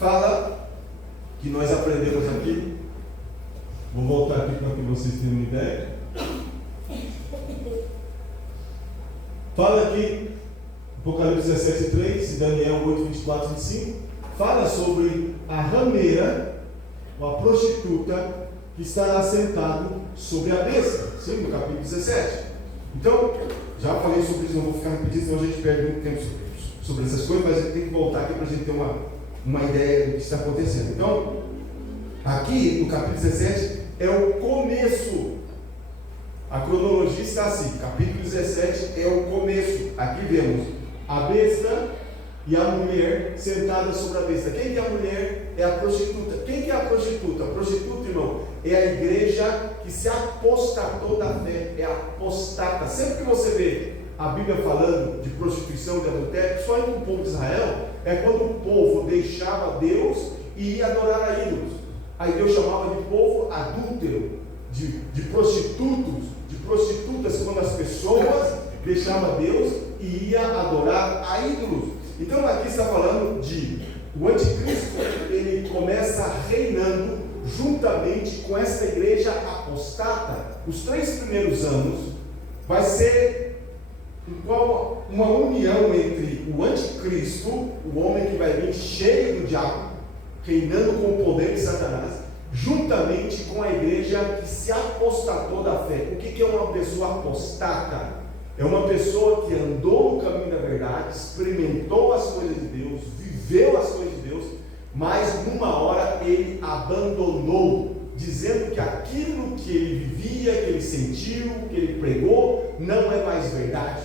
fala que nós aprendemos aqui. Vou voltar aqui para que vocês tenham uma ideia. Fala aqui, Apocalipse 17:3 e Daniel 8:24-25. Fala sobre a rameira, ou a prostituta, que estará sentado sobre a besta. Sim, no capítulo 17. Então, já falei sobre isso, não vou ficar repetindo, senão a gente perde muito tempo sobre essas coisas, mas a gente tem que voltar aqui para a gente ter uma ideia do que está acontecendo. Então, aqui no capítulo 17 é o começo. A cronologia está assim: capítulo 17 é o começo. Aqui vemos a besta e a mulher sentada sobre a besta. Quem que é a mulher? É a prostituta. Quem que é a prostituta? A prostituta, irmão, é a igreja que se apostatou da fé, é apostata. Sempre que você vê a Bíblia falando de prostituição, de adultério, só entre o povo de Israel, é quando o povo deixava Deus e ia adorar a ídolos. Aí Deus chamava de povo adúltero, de prostitutos, de prostitutas, quando as pessoas deixavam Deus e ia adorar a ídolos. Então aqui está falando de o anticristo, ele começa reinando juntamente com essa igreja apostata. Os 3 primeiros anos vai ser igual uma união entre o anticristo, o homem que vai vir cheio do diabo, reinando com o poder de Satanás, juntamente com a igreja que se apostatou da fé. O que é uma pessoa apostata? É uma pessoa que andou no caminho da verdade, experimentou as coisas de Deus, viveu as coisas de Deus, mas numa hora ele abandonou, dizendo que aquilo que ele vivia, que ele sentiu, que ele pregou, não é mais verdade.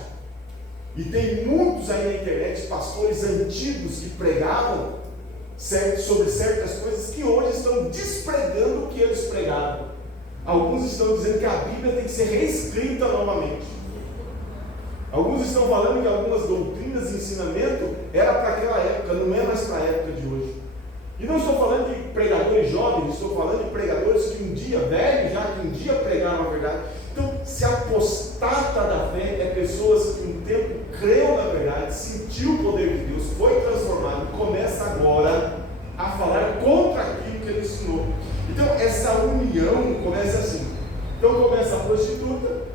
E tem muitos aí na internet, pastores antigos que pregavam sobre certas coisas, que hoje estão despregando o que eles pregaram. Alguns estão dizendo que a Bíblia tem que ser reescrita novamente. Alguns estão falando que algumas doutrinas e ensinamento era para aquela época, não é mais para a época de hoje. E não estou falando de pregadores jovens, estou falando de pregadores que um dia, velhos já, que um dia pregaram a verdade. Então, se apostata da fé é pessoas que um tempo creu na verdade, sentiu o poder de Deus, foi transformado e começa agora a falar contra aquilo que ele ensinou. Então, essa união começa assim. Então, começa a prostituta.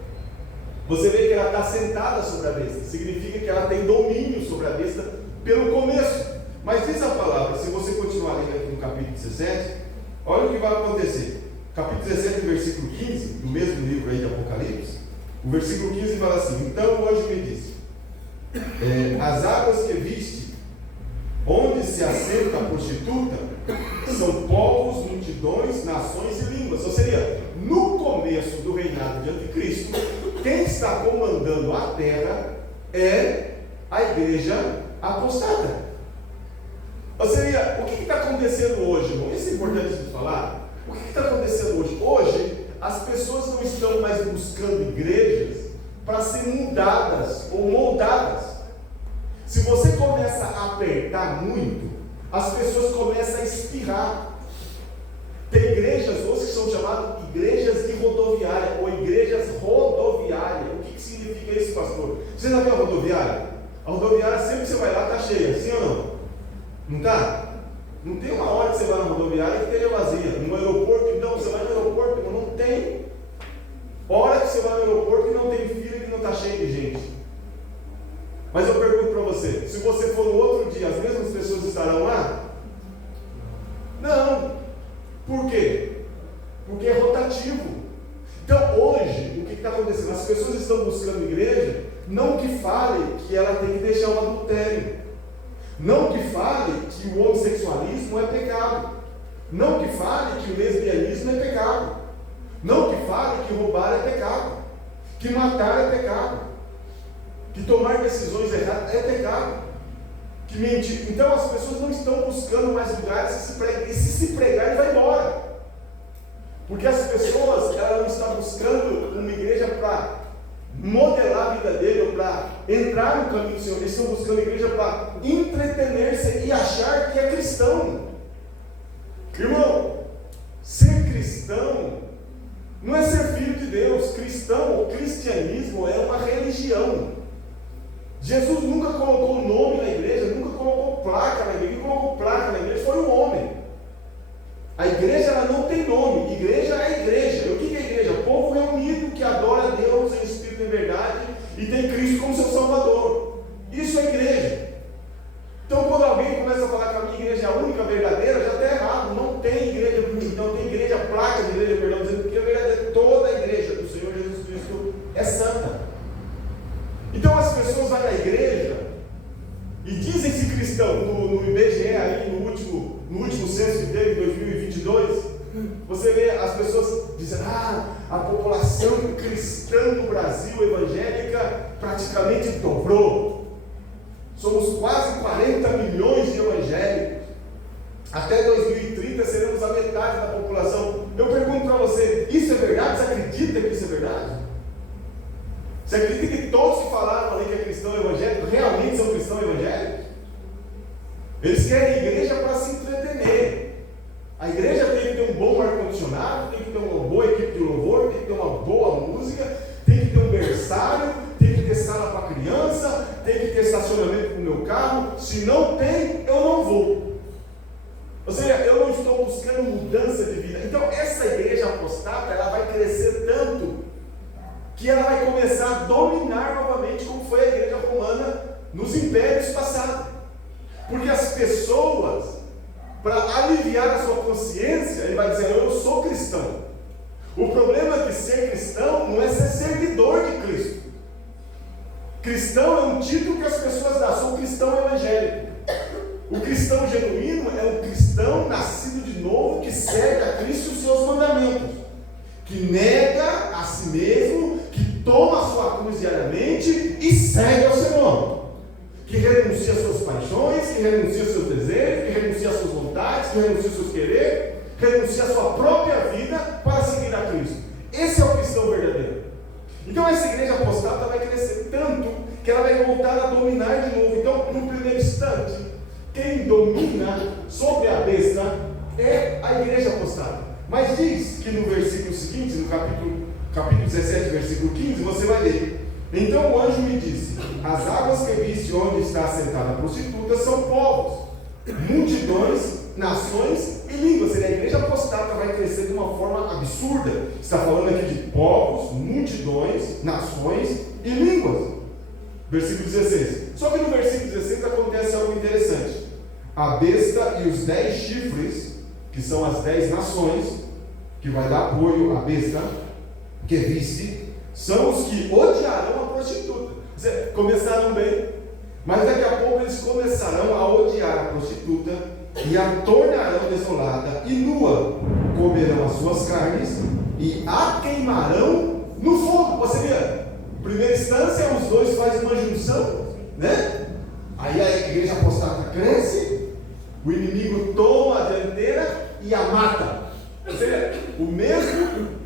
Você vê que ela está sentada sobre a besta, significa que ela tem domínio sobre a besta pelo começo. Mas diz a palavra, se você continuar lendo aqui no capítulo 17, olha o que vai acontecer. Capítulo 17, versículo 15, do mesmo livro aí de Apocalipse, o versículo 15 fala assim: então o anjo me disse, as águas que viste, onde se assenta a prostituta, são povos, multidões, nações e línguas. Ou seja, no começo do reinado de Anticristo, quem está comandando a terra é a igreja apostada. Ou seja, o que está acontecendo hoje, irmão? Isso é importante de falar. O que está acontecendo hoje? Hoje, as pessoas não estão mais buscando igrejas para serem mudadas ou moldadas. Se você começa a apertar muito, as pessoas começam a espirrar. Tem igrejas hoje que são chamadas igrejas de rodoviária ou igrejas rodoviárias. O que significa isso, pastor? Você já viu a rodoviária? A rodoviária, sempre que você vai lá, está cheia, sim ou não? Não está? Não tem uma hora que você vai na rodoviária que esteja vazia. No aeroporto, então, você vai no aeroporto, não tem hora que você vai no aeroporto que não tem fila e que não está cheio de gente. Mas eu pergunto para você, se você for no outro dia, as mesmas pessoas estarão lá? Não. Por quê? Porque é rotativo. Então hoje, o que está acontecendo? As pessoas estão buscando igreja, não que fale que ela tem que deixar o adultério, não que fale que o homossexualismo é pecado, não que fale que o lesbianismo é pecado, não que fale que roubar é pecado, que matar é pecado, que tomar decisões erradas é pecado, que mentir. Então as pessoas não estão buscando mais lugares que se pregue, e se pregar, vai embora. Porque as pessoas, elas não estão buscando uma igreja para modelar a vida dele, ou para entrar no caminho do Senhor. Eles estão buscando a igreja para entretener-se e achar que é cristão. Irmão, ser cristão não é ser filho de Deus. Cristão, o cristianismo é uma religião. Jesus nunca colocou nome na igreja, nunca colocou placa na igreja. Quem colocou placa na igreja foi o única verdadeira, já está errado. Não tem igreja, placa de igreja, perdão, dizendo que a verdadeira, toda a igreja do Senhor Jesus Cristo é santa. Então as pessoas vão na igreja e dizem-se cristão. No IBGE aí, no último censo que teve em 2022, você vê as pessoas dizendo: a população cristã no Brasil evangélica praticamente dobrou. Somos quase 40 milhões de evangélicos. Até 2030 seremos a metade da população. Eu pergunto para você: isso é verdade? Você acredita que isso é verdade? Você acredita que todos que falaram ali que é cristão evangélico realmente são cristãos evangélicos? Eles querem igreja para se entretener. A igreja tem que ter um bom ar-condicionado, tem que ter uma boa equipe de louvor, tem que ter uma boa música, tem que ter um berçário, tem que ter sala para criança, tem que ter estacionamento para o meu carro. Se não tem, eu não vou. Ou seja, eu não estou buscando mudança de vida. Então essa igreja apostada, ela vai crescer tanto que ela vai começar a dominar novamente, como foi a igreja romana nos impérios passados. Porque as pessoas, para aliviar a sua consciência, ele vai dizer: eu sou cristão. O problema é que ser cristão não é ser seguidor de Cristo. Cristão é um título que as pessoas dão. Sou cristão evangélico. O cristão genuíno é um cristão nascido de novo, que segue a Cristo e os seus mandamentos, que nega a si mesmo, que toma a sua cruz diariamente e segue ao Senhor, que renuncia às suas paixões, que renuncia aos seus desejos, que renuncia às suas vontades, que renuncia aos seus quereres, renuncia à sua própria vida para seguir a Cristo. Esse é o cristão verdadeiro. Então essa igreja apostada vai crescer tanto que ela vai voltar a dominar de novo. Então, no primeiro instante, quem domina sobre a besta é a igreja apostada. Mas diz que no versículo seguinte, no capítulo 17, versículo 15, você vai ler: então o anjo me disse: as águas que viste onde está assentada a prostituta são povos, multidões, nações e línguas. A igreja apostada vai crescer de uma forma absurda. Está falando aqui de povos, multidões, nações e línguas. Versículo 16. Só que no versículo 16 acontece algo interessante. A besta e os 10 chifres, que são as 10 nações, que vai dar apoio à besta que viste, são os que odiarão a prostituta. Começaram bem, mas daqui a pouco eles começarão a odiar a prostituta e a tornarão desolada e nua, comerão as suas carnes e a queimarão no fogo. Você vê, primeira instância, os dois fazem uma junção, né? Aí a igreja apostada cresce, o inimigo toma a dianteira e a mata. Ou seja, o mesmo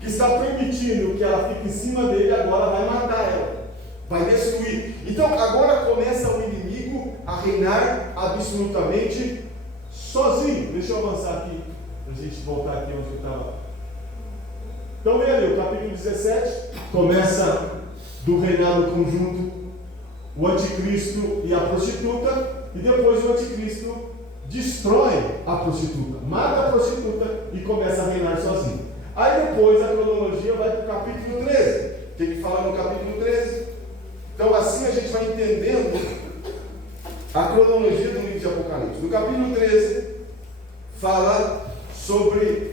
que está permitindo que ela fique em cima dele, agora vai matar ela, vai destruir. Então agora começa o inimigo a reinar absolutamente sozinho. Deixa eu avançar aqui, para a gente voltar aqui onde eu estava. Então veja ali, o capítulo 17 começa do reinado conjunto, o anticristo e a prostituta, e depois o anticristo destrói a prostituta, mata a prostituta e começa a reinar sozinho. Aí depois a cronologia vai para o capítulo 13. O que fala no capítulo 13? Então assim a gente vai entendendo a cronologia do livro de Apocalipse. No capítulo 13 fala sobre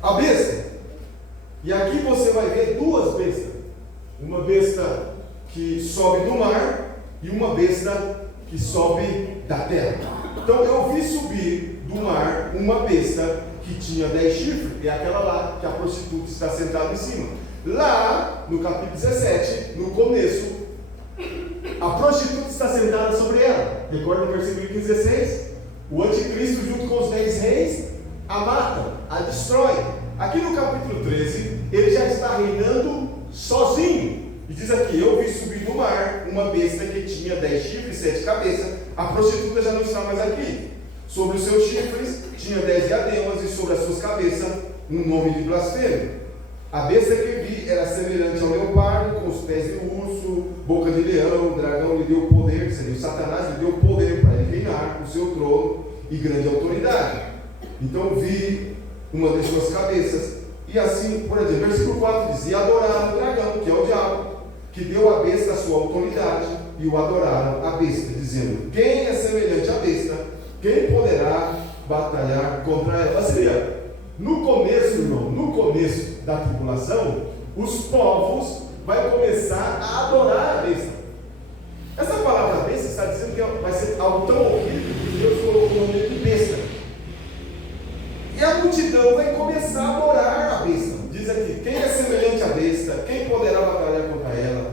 a besta. E aqui você vai ver duas bestas. Uma besta que sobe do mar e uma besta que sobe da terra. Então eu vi subir do mar uma besta que tinha 10 chifres, é aquela lá que a prostituta está sentada em cima. Lá no capítulo 17, no começo, a prostituta está sentada sobre ela. Recorda no versículo 15 e 16? O anticristo, junto com os 10 reis, a mata, a destrói. Aqui no capítulo 13, ele já está reinando sozinho. E diz aqui: eu vi subir do mar uma besta que tinha 10 chifres e 7 cabeças. A prostituta já não está mais aqui. Sobre os seus chifres tinha 10 diademas e sobre as suas cabeças um nome de blasfêmio. A besta que vi era semelhante ao leopardo, com os pés de urso, boca de leão. O dragão lhe deu poder, que seria o Satanás, lhe deu poder para ele reinar o seu trono e grande autoridade. Então vi uma das suas cabeças, e assim, por exemplo, versículo 4 diz: e adoraram o dragão, que é o diabo, que deu à besta a sua autoridade, e o adoraram a besta, dizendo: quem é semelhante a besta, quem poderá batalhar contra ela? Ou seja, no começo, irmão, no começo da tribulação, os povos vão começar a adorar a besta. Essa palavra besta está dizendo que vai ser algo tão horrível que Deus colocou o nome de besta. E a multidão vai começar a adorar a besta. Diz aqui, quem é semelhante à besta? Quem poderá batalhar contra ela?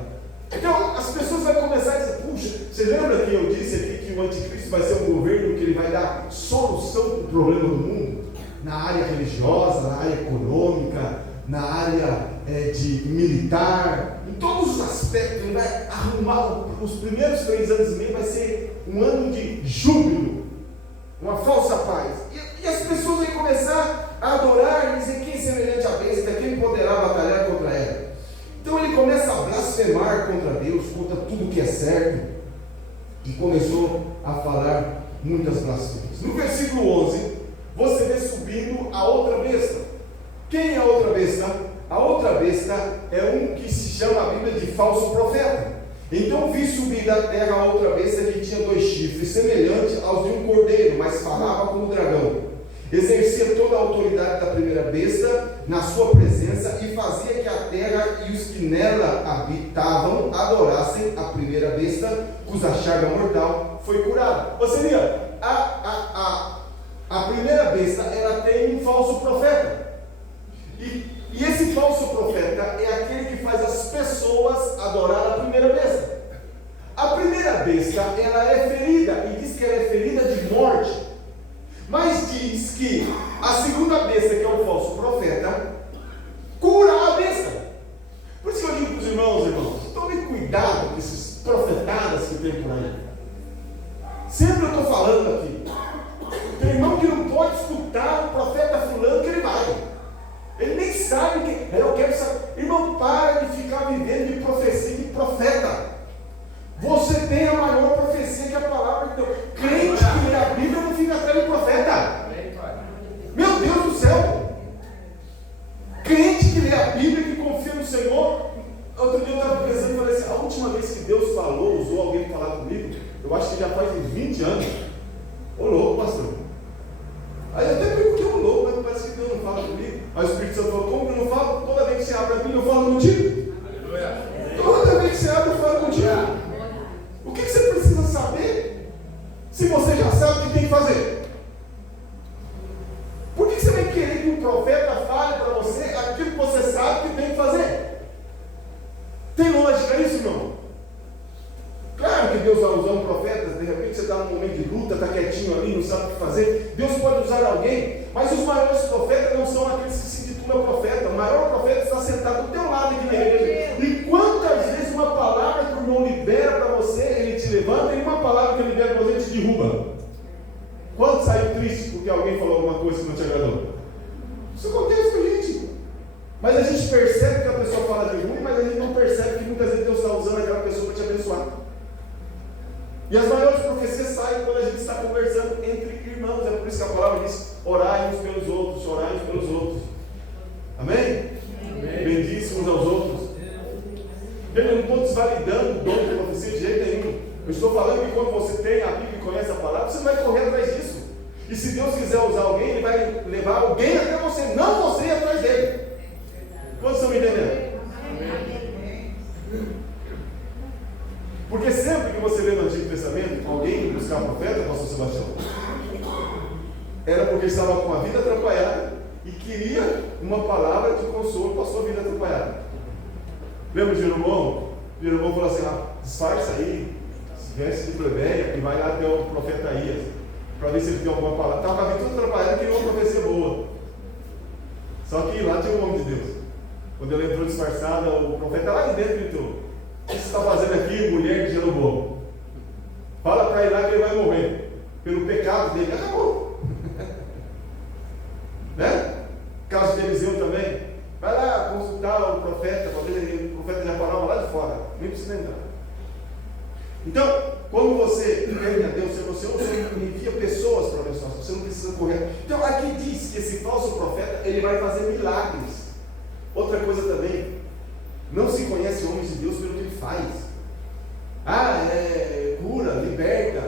Então, as pessoas vão começar a dizer, puxa, você lembra que eu disse aqui que o anticristo vai ser um governo que ele vai dar solução para o problema do mundo? Na área religiosa, na área econômica, na área de militar, em todos os aspectos. Ele vai arrumar, os primeiros 3 anos e meio vai ser um ano de júbilo, uma falsa paz. E as pessoas vão começar a adorar e dizer, quem é semelhante à besta, quem poderá batalhar contra ela? Então ele começa a blasfemar contra Deus, contra tudo que é certo, e começou a falar muitas blasfêmias. No versículo 11, você vê subindo a outra besta. Quem é a outra besta? A outra besta é um que se chama a Bíblia de falso profeta. Então vi subir da terra a outra besta que tinha 2 chifres, semelhante aos de um cordeiro, mas falava como dragão. Exercia toda a autoridade da primeira besta na sua presença e fazia que a terra e os que nela habitavam adorassem a primeira besta, cuja chaga mortal foi curada. Ou seja, a primeira besta, ela tem um falso profeta. E esse falso profeta é aquele que faz as pessoas adorar a primeira besta. A primeira besta, ela é ferida, e diz que ela é ferida de morte. Mas diz que a segunda besta, que é o falso profeta, cura a besta. Por isso que eu digo para os irmãos, tomem cuidado com esses profetadas que tem por aí. Sempre eu estou falando aqui. Tem irmão que não pode escutar o profeta fulano que ele vai. Ele nem sabe que. Eu quero saber. Irmão, para de ficar vivendo de profecia de profeta. Você tem a maior profecia que a palavra de Deus. Crente que lê a Bíblia não fica atrás de profeta. Meu Deus do céu! Crente que lê a Bíblia, que confia no Senhor. Outro dia eu estava pensando e falei assim: a última vez que Deus falou, usou alguém para falar comigo, eu acho que já faz uns 20 anos. Ô louco, pastor. Aí eu até perguntei, ô louco, mas parece que Deus não fala comigo. Aí o Espírito Santo falou: como que eu não falo? Toda vez que você abre a Bíblia, eu falo contigo. Toda vez que você abre, eu falo contigo. O que você precisa saber se você já sabe o que tem que fazer? Por que você vai querer que um profeta fale para você aquilo que você sabe que tem que fazer? Tem lógica isso, irmão? Claro que Deus vai usar um profeta. De repente você está num momento de luta, está quietinho ali, não sabe o que fazer. Deus pode usar alguém, mas os maiores profetas não são aqueles que se intitulam profeta. O maior profeta está sentado do teu lado aqui na igreja. E quantas vezes uma palavra que o irmão libera para você, ele te levanta, e uma palavra que ele libera para você, ele te derruba. Quando saiu triste porque alguém falou alguma coisa que não te agradou? Isso acontece com a gente. Mas a gente percebe que a pessoa fala de ruim, mas a gente não percebe que muitas vezes Deus está usando aquela pessoa para te abençoar. E as maiores profecias saem quando a gente está conversando entre irmãos. É por isso que a palavra diz: orai uns pelos outros, orai uns pelos outros. Amém? Amém. Bendice uns aos outros. Eu não estou desvalidando o dom de profecia de jeito nenhum. Eu estou falando que quando você tem a Bíblia e conhece a palavra, você vai correr atrás disso. E se Deus quiser usar alguém, Ele vai levar alguém até você, não você ir atrás dele. Quantos estão me entendendo? Porque sempre que você lê no Antigo Testamento, alguém buscar profeta, pastor Sebastião, era porque estava com a vida atrapalhada e queria uma palavra de consolo para a sua vida atrapalhada. Lembra de Jeroboão? Jeroboão falou assim: disfarça aí, veste de plebeia e vai lá até o profeta Aías, para ver se ele tem alguma palavra. Estava com a vida toda atrapalhada e queria uma profecia boa. Só que lá tinha o homem de Deus. Quando ele entrou disfarçado, o profeta lá de dentro gritou: o que você está fazendo aqui, mulher de Jeroboão? Fala para ele lá que ele vai morrer pelo pecado dele. Acabou. Né? Caso de Eliseu também. Vai lá consultar o profeta, o profeta já falava lá de fora, nem precisa entrar. Então, quando você teme a Deus, você envia pessoas para abençoar, você não precisa correr. Então, aqui diz que esse falso profeta, ele vai fazer milagres. Outra coisa também, não se conhece homens de Deus pelo que ele faz. Cura, liberta.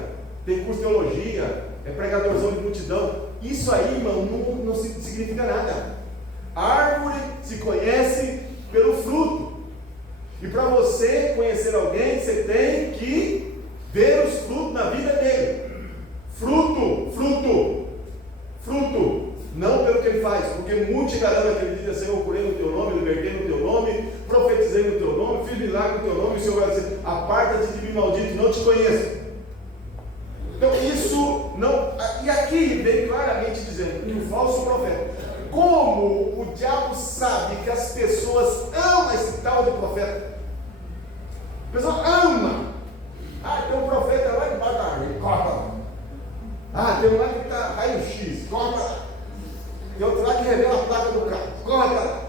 tem curso de teologia, é pregadorzão de multidão. Isso aí, irmão, não significa nada. A árvore se conhece pelo fruto. E para você conhecer alguém, você tem que ver os frutos na vida dele. Fruto. Não pelo que ele faz, porque muitos chegarão naquele dia: Senhor, eu curei no teu nome, libertei no teu nome, profetizei no teu nome, fiz milagre no teu nome. E o Senhor vai dizer: aparta-te de mim, maldito, não te conheço. Então isso não. E aqui vem claramente dizendo que o falso profeta, como o diabo sabe que as pessoas amam esse tal de profeta, a pessoa ama. Tem um profeta lá debaixo da árvore, corta lá. Tem um lá que está raio-x, corta lá. Tem outro lá que revela a placa do carro, corta lá.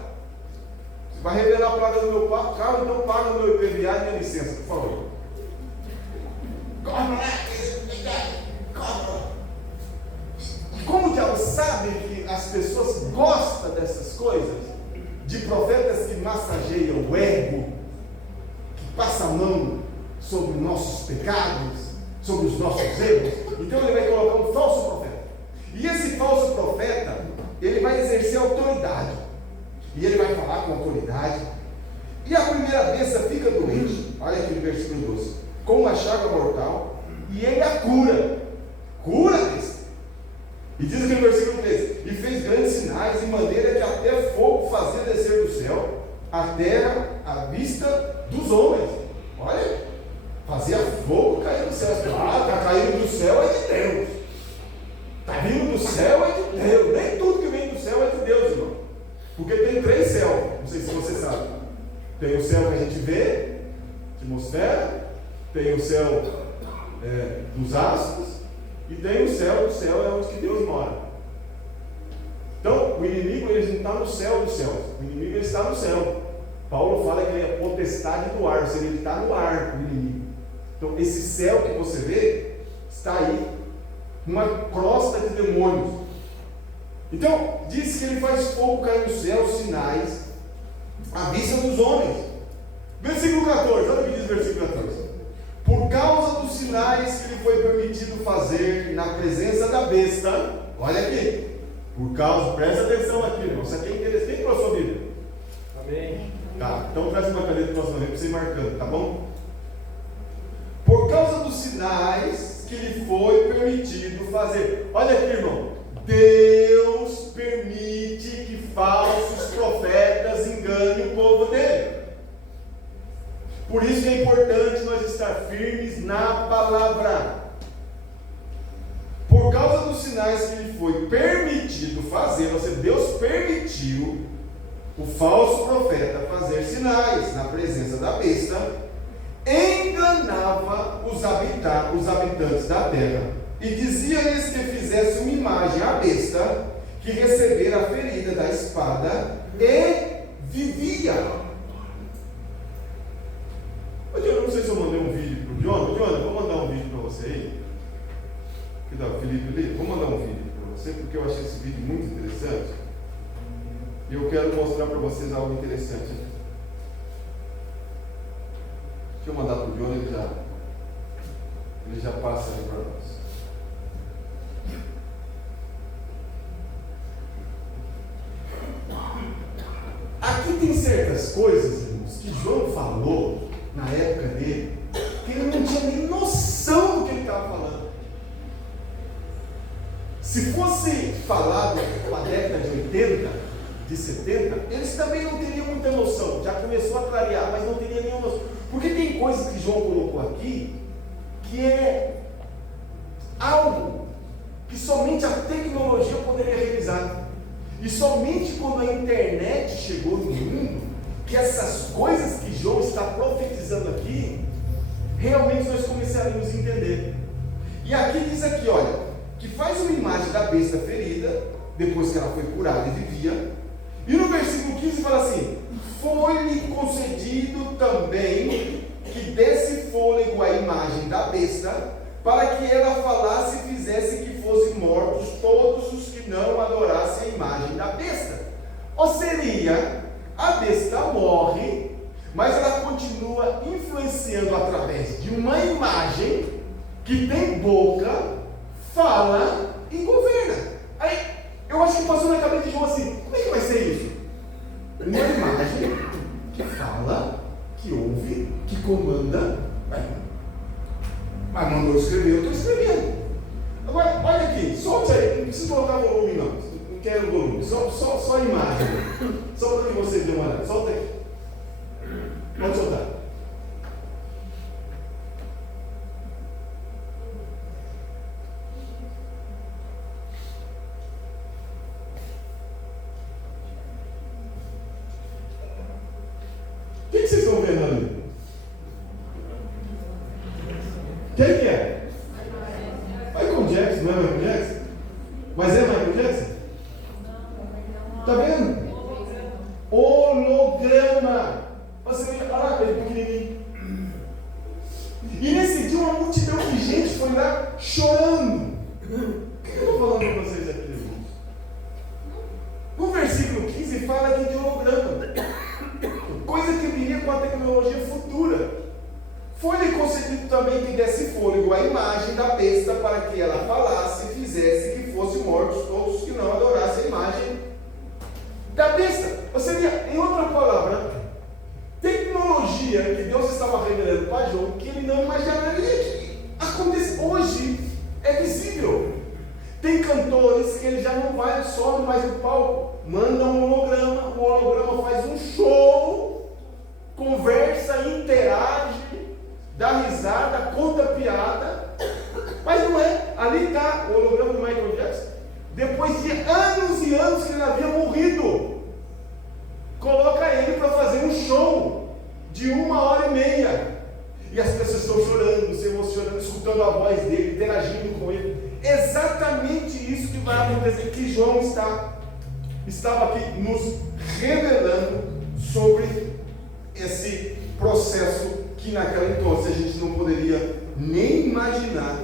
Você vai revelar a placa do meu carro, então paga o meu IPVA e minha licença, por favor. Corta lá. Como o diabo sabe que as pessoas gostam dessas coisas, de profetas que massageiam o ego, que passam a mão sobre nossos pecados, sobre os nossos erros, então ele vai colocar um falso profeta. E esse falso profeta, ele vai exercer autoridade, e ele vai falar com autoridade, e a primeira besta fica doente. Olha aqui no versículo 12: com uma chaga mortal, e ele a cura a besta. E diz aqui no versículo 13: e fez grandes sinais, em maneira que até fogo fazia descer do céu a terra à vista dos homens. Olha, fazia fogo cair do céu. Está caindo do céu é de Deus. Está vindo do céu é de Deus. Nem tudo que vem do céu é de Deus, irmão. Porque tem 3 céus, não sei se você sabe. Tem o céu que a gente vê, atmosfera, tem o céu dos astros, e tem o céu é onde que Deus mora. Então, o inimigo ele não está no céu dos céus, o inimigo ele está no céu. Paulo fala que ele é potestade do ar, ou seja, ele está no ar, o inimigo. Então, esse céu que você vê, está aí, uma crosta de demônios. Então, diz que ele faz fogo cair no céu, sinais, à vista dos homens. Versículo 14, olha o que diz o versículo 14. Por causa dos sinais que lhe foi permitido fazer na presença da besta, olha aqui, por causa, presta atenção aqui, irmão, isso aqui é interessante. Quem trouxe a sua Bíblia? Amém. Tá, então traz uma caneta para você ir marcando, tá bom? Por causa dos sinais que lhe foi permitido fazer. Olha aqui, irmão, Deus permite que falsos profetas enganem o povo dele. Por isso que é importante nós estar firmes na palavra. Por causa dos sinais que lhe foi permitido fazer, ou seja, Deus permitiu o falso profeta fazer sinais na presença da besta, enganava os habitantes da terra, e dizia-lhes que fizesse uma imagem à besta, que recebera a ferida da espada, e vivia. Eu não sei se eu mandei um vídeo para o Johnny, vou mandar um vídeo para você aí, que dá o Felipe ali, vou mandar um vídeo para você, porque eu achei esse vídeo muito interessante, e eu quero mostrar para vocês algo interessante. Deixa eu mandar para o Johnny, ele já passa aí para nós. Aqui tem certas coisas, irmãos, que João falou na época dele, que ele não tinha nem noção do que ele estava falando. Se fosse falado na década de 80, de 70, eles também não teriam muita noção. Já começou a clarear, mas não teria nenhuma noção. Porque tem coisas que João colocou aqui, que é algo que somente a tecnologia poderia realizar. E somente quando a internet chegou no mundo, que essas coisas que João está profetizando aqui, realmente nós começaríamos a entender. E aqui diz aqui, olha, que faz uma imagem da besta ferida, depois que ela foi curada e vivia. E no versículo 15 fala assim: foi-lhe concedido também que desse fôlego à imagem da besta, para que ela falasse e fizesse que fossem mortos todos os que não adorassem a imagem da besta. Ou seria, a besta morre, mas ela continua influenciando através de uma imagem que tem boca, fala e governa. Aí, eu acho que passou na cabeça de João assim: como é que vai ser isso? Uma imagem que fala, que ouve, que comanda. Mas mandou escrever, eu estou escrevendo. Agora, olha aqui, solte aí, não precisa colocar volume não. Não quero volume, só a imagem. Só para que vocês dêem uma olhada. Solta aqui. Pode soltar. O que vocês estão vendo ali? Quem que é? Michael Jackson, não é Michael Jackson? Mas é Michael Jackson? Está vendo? Holograma. Você vê, olha lá, ele pequenininho. E nesse dia uma multidão de gente foi lá chorando. O que eu estou falando para vocês aqui, irmãos? No versículo 15 fala aqui de holograma. Coisa que viria com a tecnologia futura. Foi-lhe concedido também que desse fôlego a imagem da besta para que ela falasse e fizesse que fossem mortos todos que não adorassem a imagem da besta. Ou seja, em outra palavra, tecnologia que Deus estava revelando para João que ele não imaginaria que acontece hoje, é visível. Tem cantores que ele já não vai, sobe mais no palco, manda um holograma, o holograma faz um show, conversa, interage, dá risada, conta piada, mas não é. Ali está o holograma do Michael Jackson, depois de anos e anos que ele havia morrido, coloca ele para fazer um show de 1h30, e as pessoas estão chorando, se emocionando, escutando a voz dele, interagindo com ele. Exatamente isso que vai acontecer, que João estava aqui nos revelando sobre esse processo que naquela então a gente não poderia nem imaginar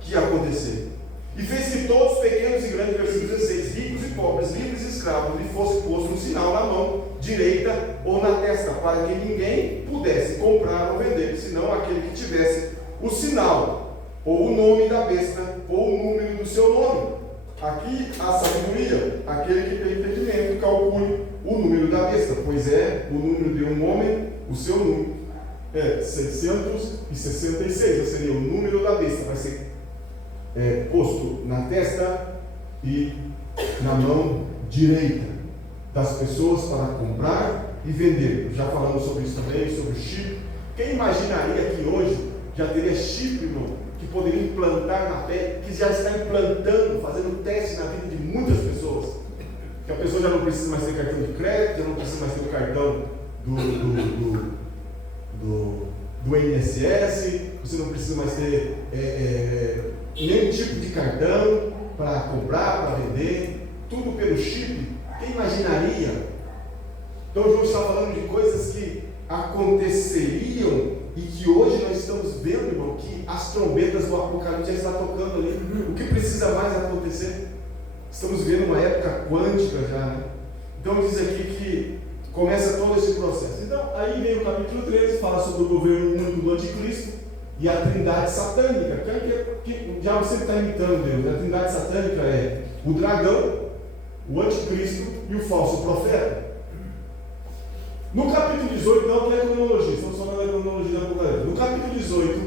que ia acontecer. E fez que todos, pequenos e grandes, versículo 16, ricos e pobres, livres e escravos, lhe fosse posto um sinal na mão direita ou na testa, para que ninguém pudesse comprar ou vender, senão aquele que tivesse o sinal, ou o nome da besta, ou o número do seu nome. Aqui a sabedoria, aquele que tem entendimento, calcule o número da besta, pois é o número de um homem, o seu número é 666, ou seja, o número da besta vai ser posto na testa e na mão direita das pessoas para comprar e vender. Já falamos sobre isso também, sobre o chip. Quem imaginaria que hoje já teria chip, irmão, que poderia implantar na pele, que já está implantando, fazendo teste na vida de muitas pessoas, que a pessoa já não precisa mais ter cartão de crédito, já não precisa mais ter o cartão do INSS, você não precisa mais ter nenhum tipo de cartão para comprar, para vender, tudo pelo chip. Quem imaginaria? Então João está falando de coisas que aconteceriam e que hoje nós estamos vendo, irmão, que as trombetas do Apocalipse já estão tocando ali. O que precisa mais acontecer? Estamos vendo uma época quântica já, né? Então diz aqui que começa todo esse processo. Então, aí vem o capítulo 13, fala sobre o governo único do anticristo e a trindade satânica. Que já você está imitando Deus. A trindade satânica é o dragão, o anticristo e o falso profeta. No capítulo 18, não, que é a cronologia, estamos falando da cronologia da Apocalipse. No capítulo 18,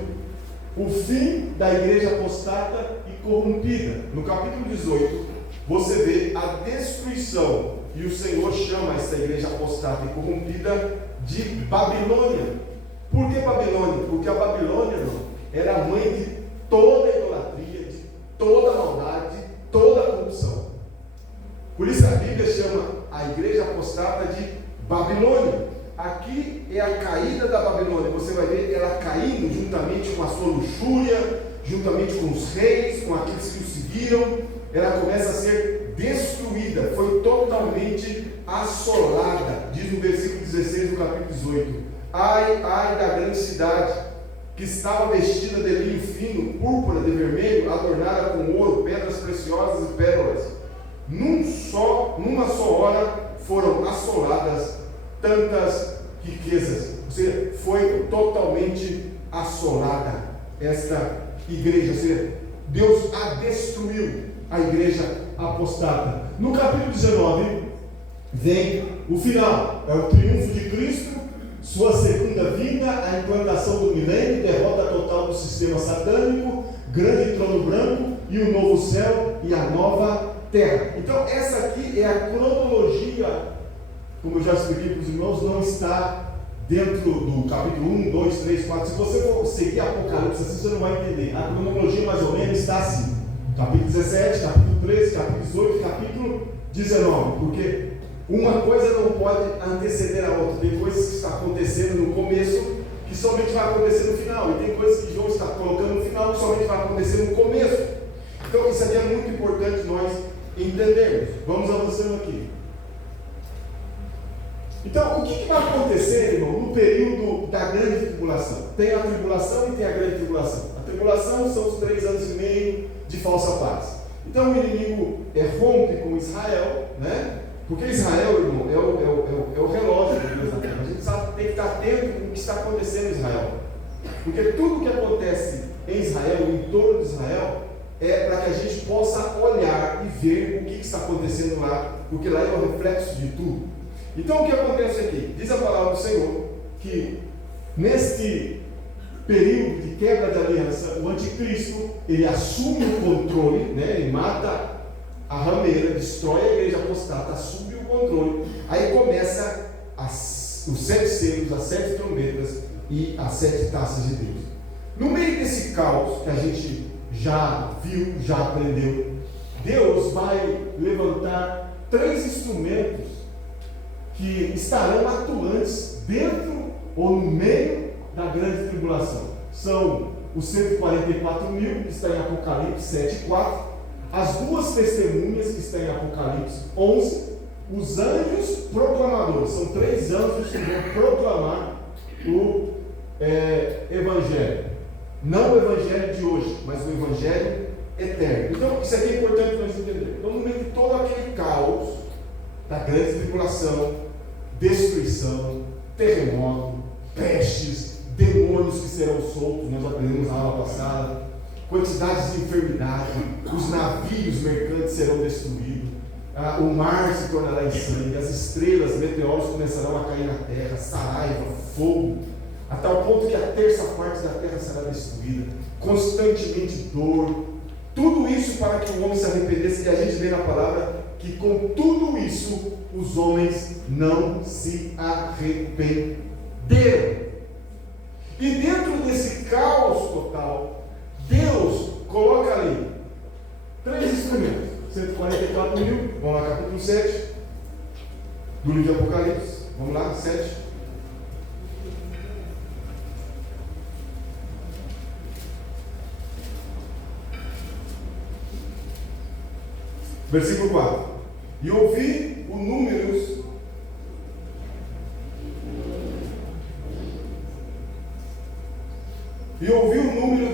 o fim da igreja apostada e corrompida. No capítulo 18, você vê a destruição, e o Senhor chama essa igreja apostada e corrompida de Babilônia. Por que Babilônia? Porque a Babilônia, não, era a mãe de toda a idolatria, de toda a maldade, de toda a corrupção. Por isso a Bíblia chama a igreja apostada de Babilônia. Aqui é a caída da Babilônia. Você vai ver ela caindo juntamente com a sua luxúria, juntamente com os reis, com aqueles que o seguiram. Ela começa a ser destruída, foi totalmente assolada. Diz no versículo 16 do capítulo 18: ai da grande cidade, que estava vestida de linho fino, púrpura de vermelho, adornada com ouro, pedras preciosas e pérolas. Numa só hora foram assoladas tantas riquezas. Ou seja, foi totalmente assolada esta igreja. Ou seja, Deus a destruiu, a igreja apostata. No capítulo 19, vem o final, é o triunfo de Cristo, sua segunda vinda, a implantação do milênio, derrota total do sistema satânico, grande trono branco e o novo céu e a nova terra. Então essa aqui é a cronologia, como eu já expliquei para os irmãos, não está dentro do capítulo 1, 2, 3, 4. Se você for seguir Apocalipse assim, você não vai entender. A cronologia mais ou menos está assim: capítulo 17, capítulo 13, capítulo 18, capítulo 19, porque uma coisa não pode anteceder a outra. Tem coisas que estão acontecendo no começo que somente vai acontecer no final, e tem coisas que João está colocando no final que somente vai acontecer no começo. Então isso aqui é muito importante nós entendermos. Vamos avançando aqui. Então, o que vai acontecer, irmão, no período da grande tribulação? Tem a tribulação e tem a grande tribulação. A tribulação são os 3 anos e meio de falsa paz. Então o inimigo rompe com Israel, né? Porque Israel, irmão, é o relógio de Deus na terra. A gente tem que estar atento com o que está acontecendo em Israel. Porque tudo que acontece em Israel, em torno de Israel, é para que a gente possa olhar e ver o que está acontecendo lá, porque lá é o reflexo de tudo. Então o que acontece aqui? Diz a palavra do Senhor que neste período de quebra de aliança, o anticristo, ele assume o controle, né? Ele mata a rameira, destrói a igreja apostata, assume o controle. Aí começa os 7 selos, as 7 trombetas e as 7 taças de Deus. No meio desse caos que a gente já viu, já aprendeu, Deus vai levantar 3 instrumentos que estarão atuantes dentro ou no meio da grande tribulação. São os 144 mil, que está em Apocalipse 7:4, as 2 testemunhas, que está em Apocalipse 11, os anjos proclamadores. São 3 anjos que vão proclamar o Evangelho. Não o Evangelho de hoje, mas o Evangelho eterno. Então, isso aqui é importante nós entendermos. Então, no meio de todo aquele caos da grande tribulação, destruição, terremoto, pestes, demônios que serão soltos, nós aprendemos na aula passada, quantidades de enfermidade, os navios mercantes serão destruídos, o mar se tornará em sangue, as estrelas, meteoros começarão a cair na terra, saraiva, fogo, a tal ponto que a terça parte da terra será destruída, constantemente dor, tudo isso para que o homem se arrependesse. E a gente vê na palavra que com tudo isso os homens não se arrependeram. E dentro desse caos total, Deus coloca ali 3 instrumentos: 144 mil, vamos lá, capítulo 7 do livro de Apocalipse, vamos lá, 7. Versículo 4: E ouvi o número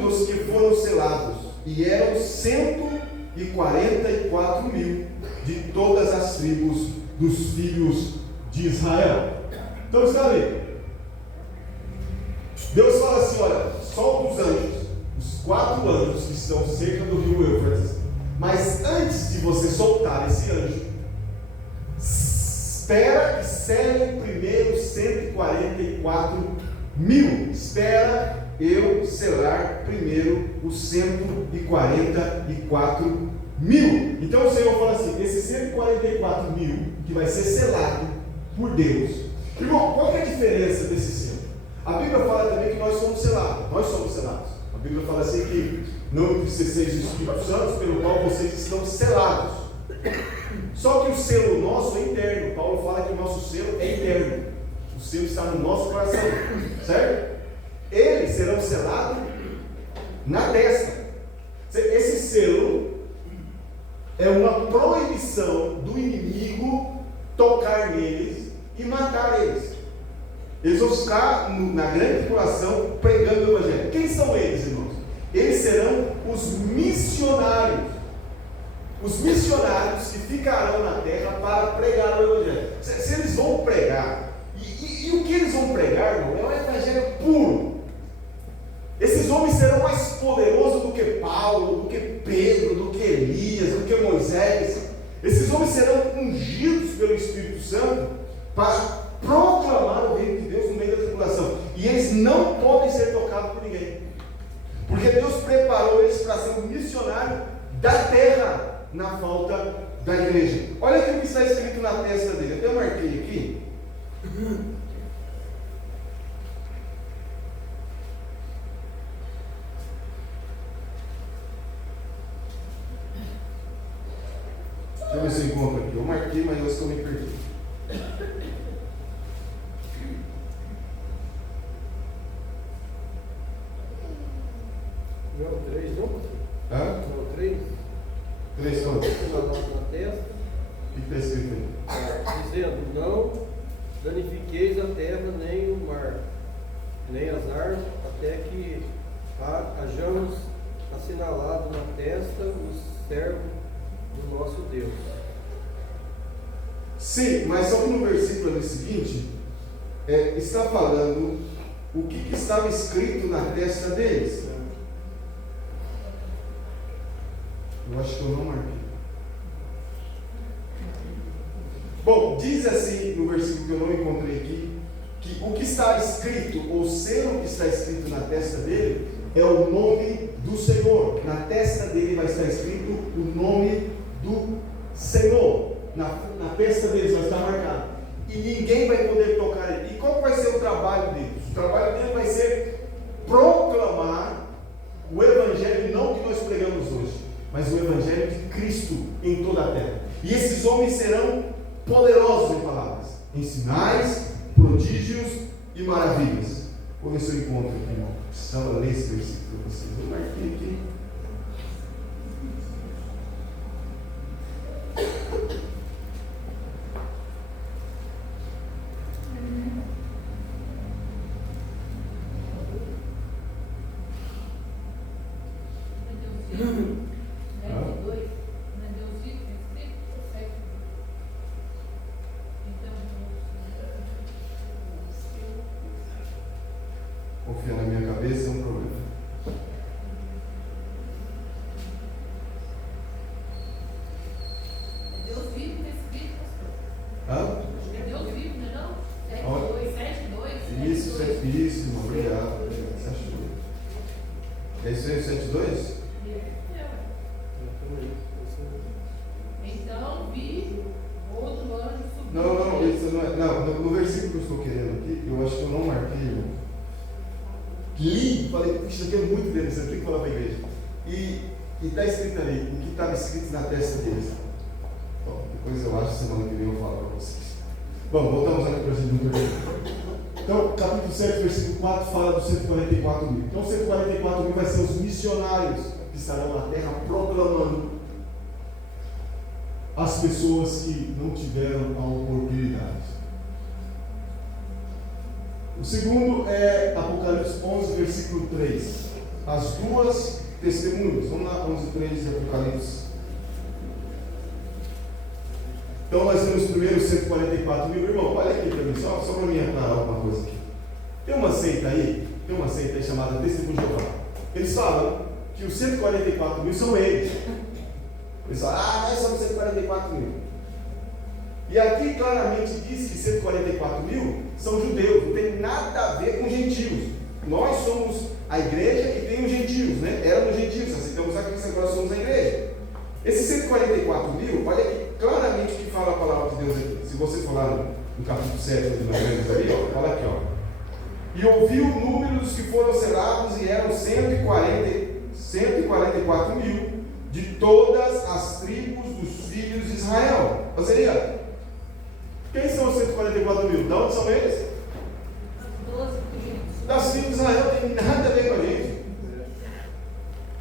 dos que foram selados, e eram 144 mil de todas as tribos dos filhos de Israel. Então está ali. Deus fala assim: olha, solta os anjos, os 4 anjos que estão cerca do rio Eufrates. Mas antes de você soltar esse anjo, espera que selem primeiro 144 mil. Espera eu selar primeiro os 144 mil. Então o Senhor fala assim: esses 144 mil que vai ser selado por Deus. Irmão, qual é a diferença desse selo? A Bíblia fala também que nós somos selados. Nós somos selados. A Bíblia fala assim que não entristeçais o Espírito Santo, pelo qual vocês estão selados. Só que o selo nosso é interno. Paulo fala que o nosso selo é interno. O selo está no nosso coração, certo? Eles serão selados na testa. Esse selo é uma proibição do inimigo tocar neles e matar eles. Eles vão ficar na grande tribulação pregando o Evangelho. Quem são eles, irmãos? Eles serão os missionários. Os missionários que ficarão na terra para pregar o Evangelho. Se eles vão pregar, e o que eles vão pregar, irmão, é um Evangelho puro. Esses homens serão mais poderosos do que Paulo, do que Moisés. Esses homens serão ungidos pelo Espírito Santo para proclamar o reino de Deus no meio da tribulação. E eles não podem ser tocados por ninguém. Porque Deus preparou eles para ser um missionário da terra na falta da igreja. Olha aqui o que está escrito na testa dele. Eu marquei aqui. Deixa eu ver se eu encontro aqui. Eu marquei, mas eu acho que eu me perdi. Não, 3 não? Hã? Não, 3. 3 quantos? Uma nota na testa, O que está escrito aí? dizendo: não danifiqueis a terra nem o mar, nem as árvores, até que hajamos assinalado na testa o servo do nosso Deus. Sim, mas só que no versículo ali seguinte, está falando o que estava escrito na testa deles. Eu acho que eu não marquei. Bom, diz assim no versículo que eu não encontrei aqui, que o que está escrito, ou selo que está escrito na testa dele, é o nome do Senhor. Na testa dele vai estar escrito o nome do Senhor. Na testa deles vai estar marcado. E ninguém vai poder tocar ele. E qual vai ser o trabalho deles? O trabalho dele vai ser proclamar o Evangelho, não que nós pregamos hoje, mas o Evangelho de Cristo em toda a terra. E esses homens serão poderosos em palavras, em sinais, prodígios e maravilhas. Vou ver se eu encontro aqui, irmão. Precisava ler esse versículo para vocês. Eu marquei aqui. Confiar na minha cabeça é um problema. Deus vive nesse vídeo, pastor. Hã? É Deus vive, não é não? 7:2. Isso, irmão. Obrigado. Você achou? É isso aí, 7:2? Então vi outro anjo subir. Não, isso não é. Não, no versículo que eu estou querendo aqui, eu acho que eu não marquei, irmão. Li, falei, isso aqui é muito interessante, eu tenho que falar para a igreja. E está escrito ali, o que estava escrito na testa deles. Bom, depois eu acho, semana que vem eu falo para vocês. Bom, voltamos aqui para a gente não perder. Então, capítulo 7, versículo 4 fala dos 144 mil. Então, 144 mil vai ser os missionários que estarão na terra proclamando as pessoas que não tiveram a oportunidade. O segundo é Apocalipse 11, versículo 3. As duas testemunhas. Vamos lá, 11, 3 de Apocalipse. Então nós temos primeiro 144 mil. Irmão, olha aqui para mim, só para mim aclarar alguma coisa aqui. Tem uma seita aí chamada Testemunho de Jeová. Eles falam que os 144 mil são eles. Eles falam, nós somos 144 mil. E aqui claramente diz que 144 mil são judeus, não tem nada a ver com gentios. Nós somos a igreja e tem os gentios, né? Éramos gentios, aceitamos a Cristo, agora somos a igreja. Esses 144 mil, olha aqui, claramente o que fala a palavra de Deus aqui. Se você for lá no capítulo 7, mais ou menos ali, ó, fala aqui, ó. E ouviu o número dos que foram selados e eram 144 mil de todas as tribos dos filhos de Israel. Ou seja, quem são os 144 mil? De onde são eles? 12 tribos. Das tribos de Israel, não tem nada a ver com a gente.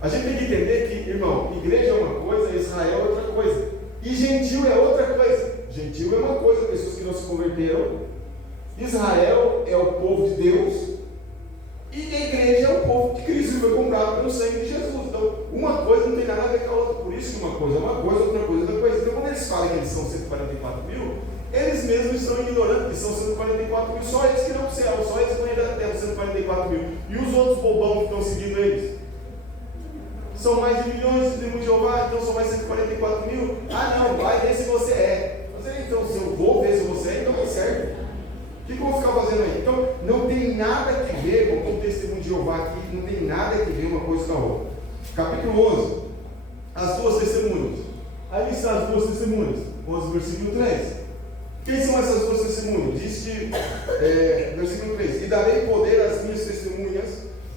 A gente tem que entender que, irmão, igreja é uma coisa, Israel é outra coisa. E gentil é outra coisa. Gentil é uma coisa, pessoas que não se converteram. Israel é o povo de Deus. E a igreja é o povo de Cristo, que foi comprado pelo sangue de Jesus. Então, uma coisa não tem nada a ver com a outra. Por isso que uma coisa é uma coisa, outra coisa é outra coisa. Então, quando eles falam que eles são 144 mil, eles mesmos estão ignorando que são 144 mil. Só eles que não céu, só eles que vão ir da terra, 144 mil. E os outros bobão que estão seguindo eles? São mais de 1,5 milhão. milhões de testemunhos de Jeová, então só vai 144 mil. Ah, não, vai ver se você é. Então, se eu vou ver se você é, então vai certo. O que eu vou ficar fazendo aí? Então, não tem nada que ver com o testemunho de Jeová aqui, não tem nada que ver uma coisa com a outra. Capítulo 11, as duas testemunhas. Aí estão as duas testemunhas, 11, versículo 3. Quem são essas duas testemunhas? Diz que, versículo 3: E darei poder às minhas testemunhas,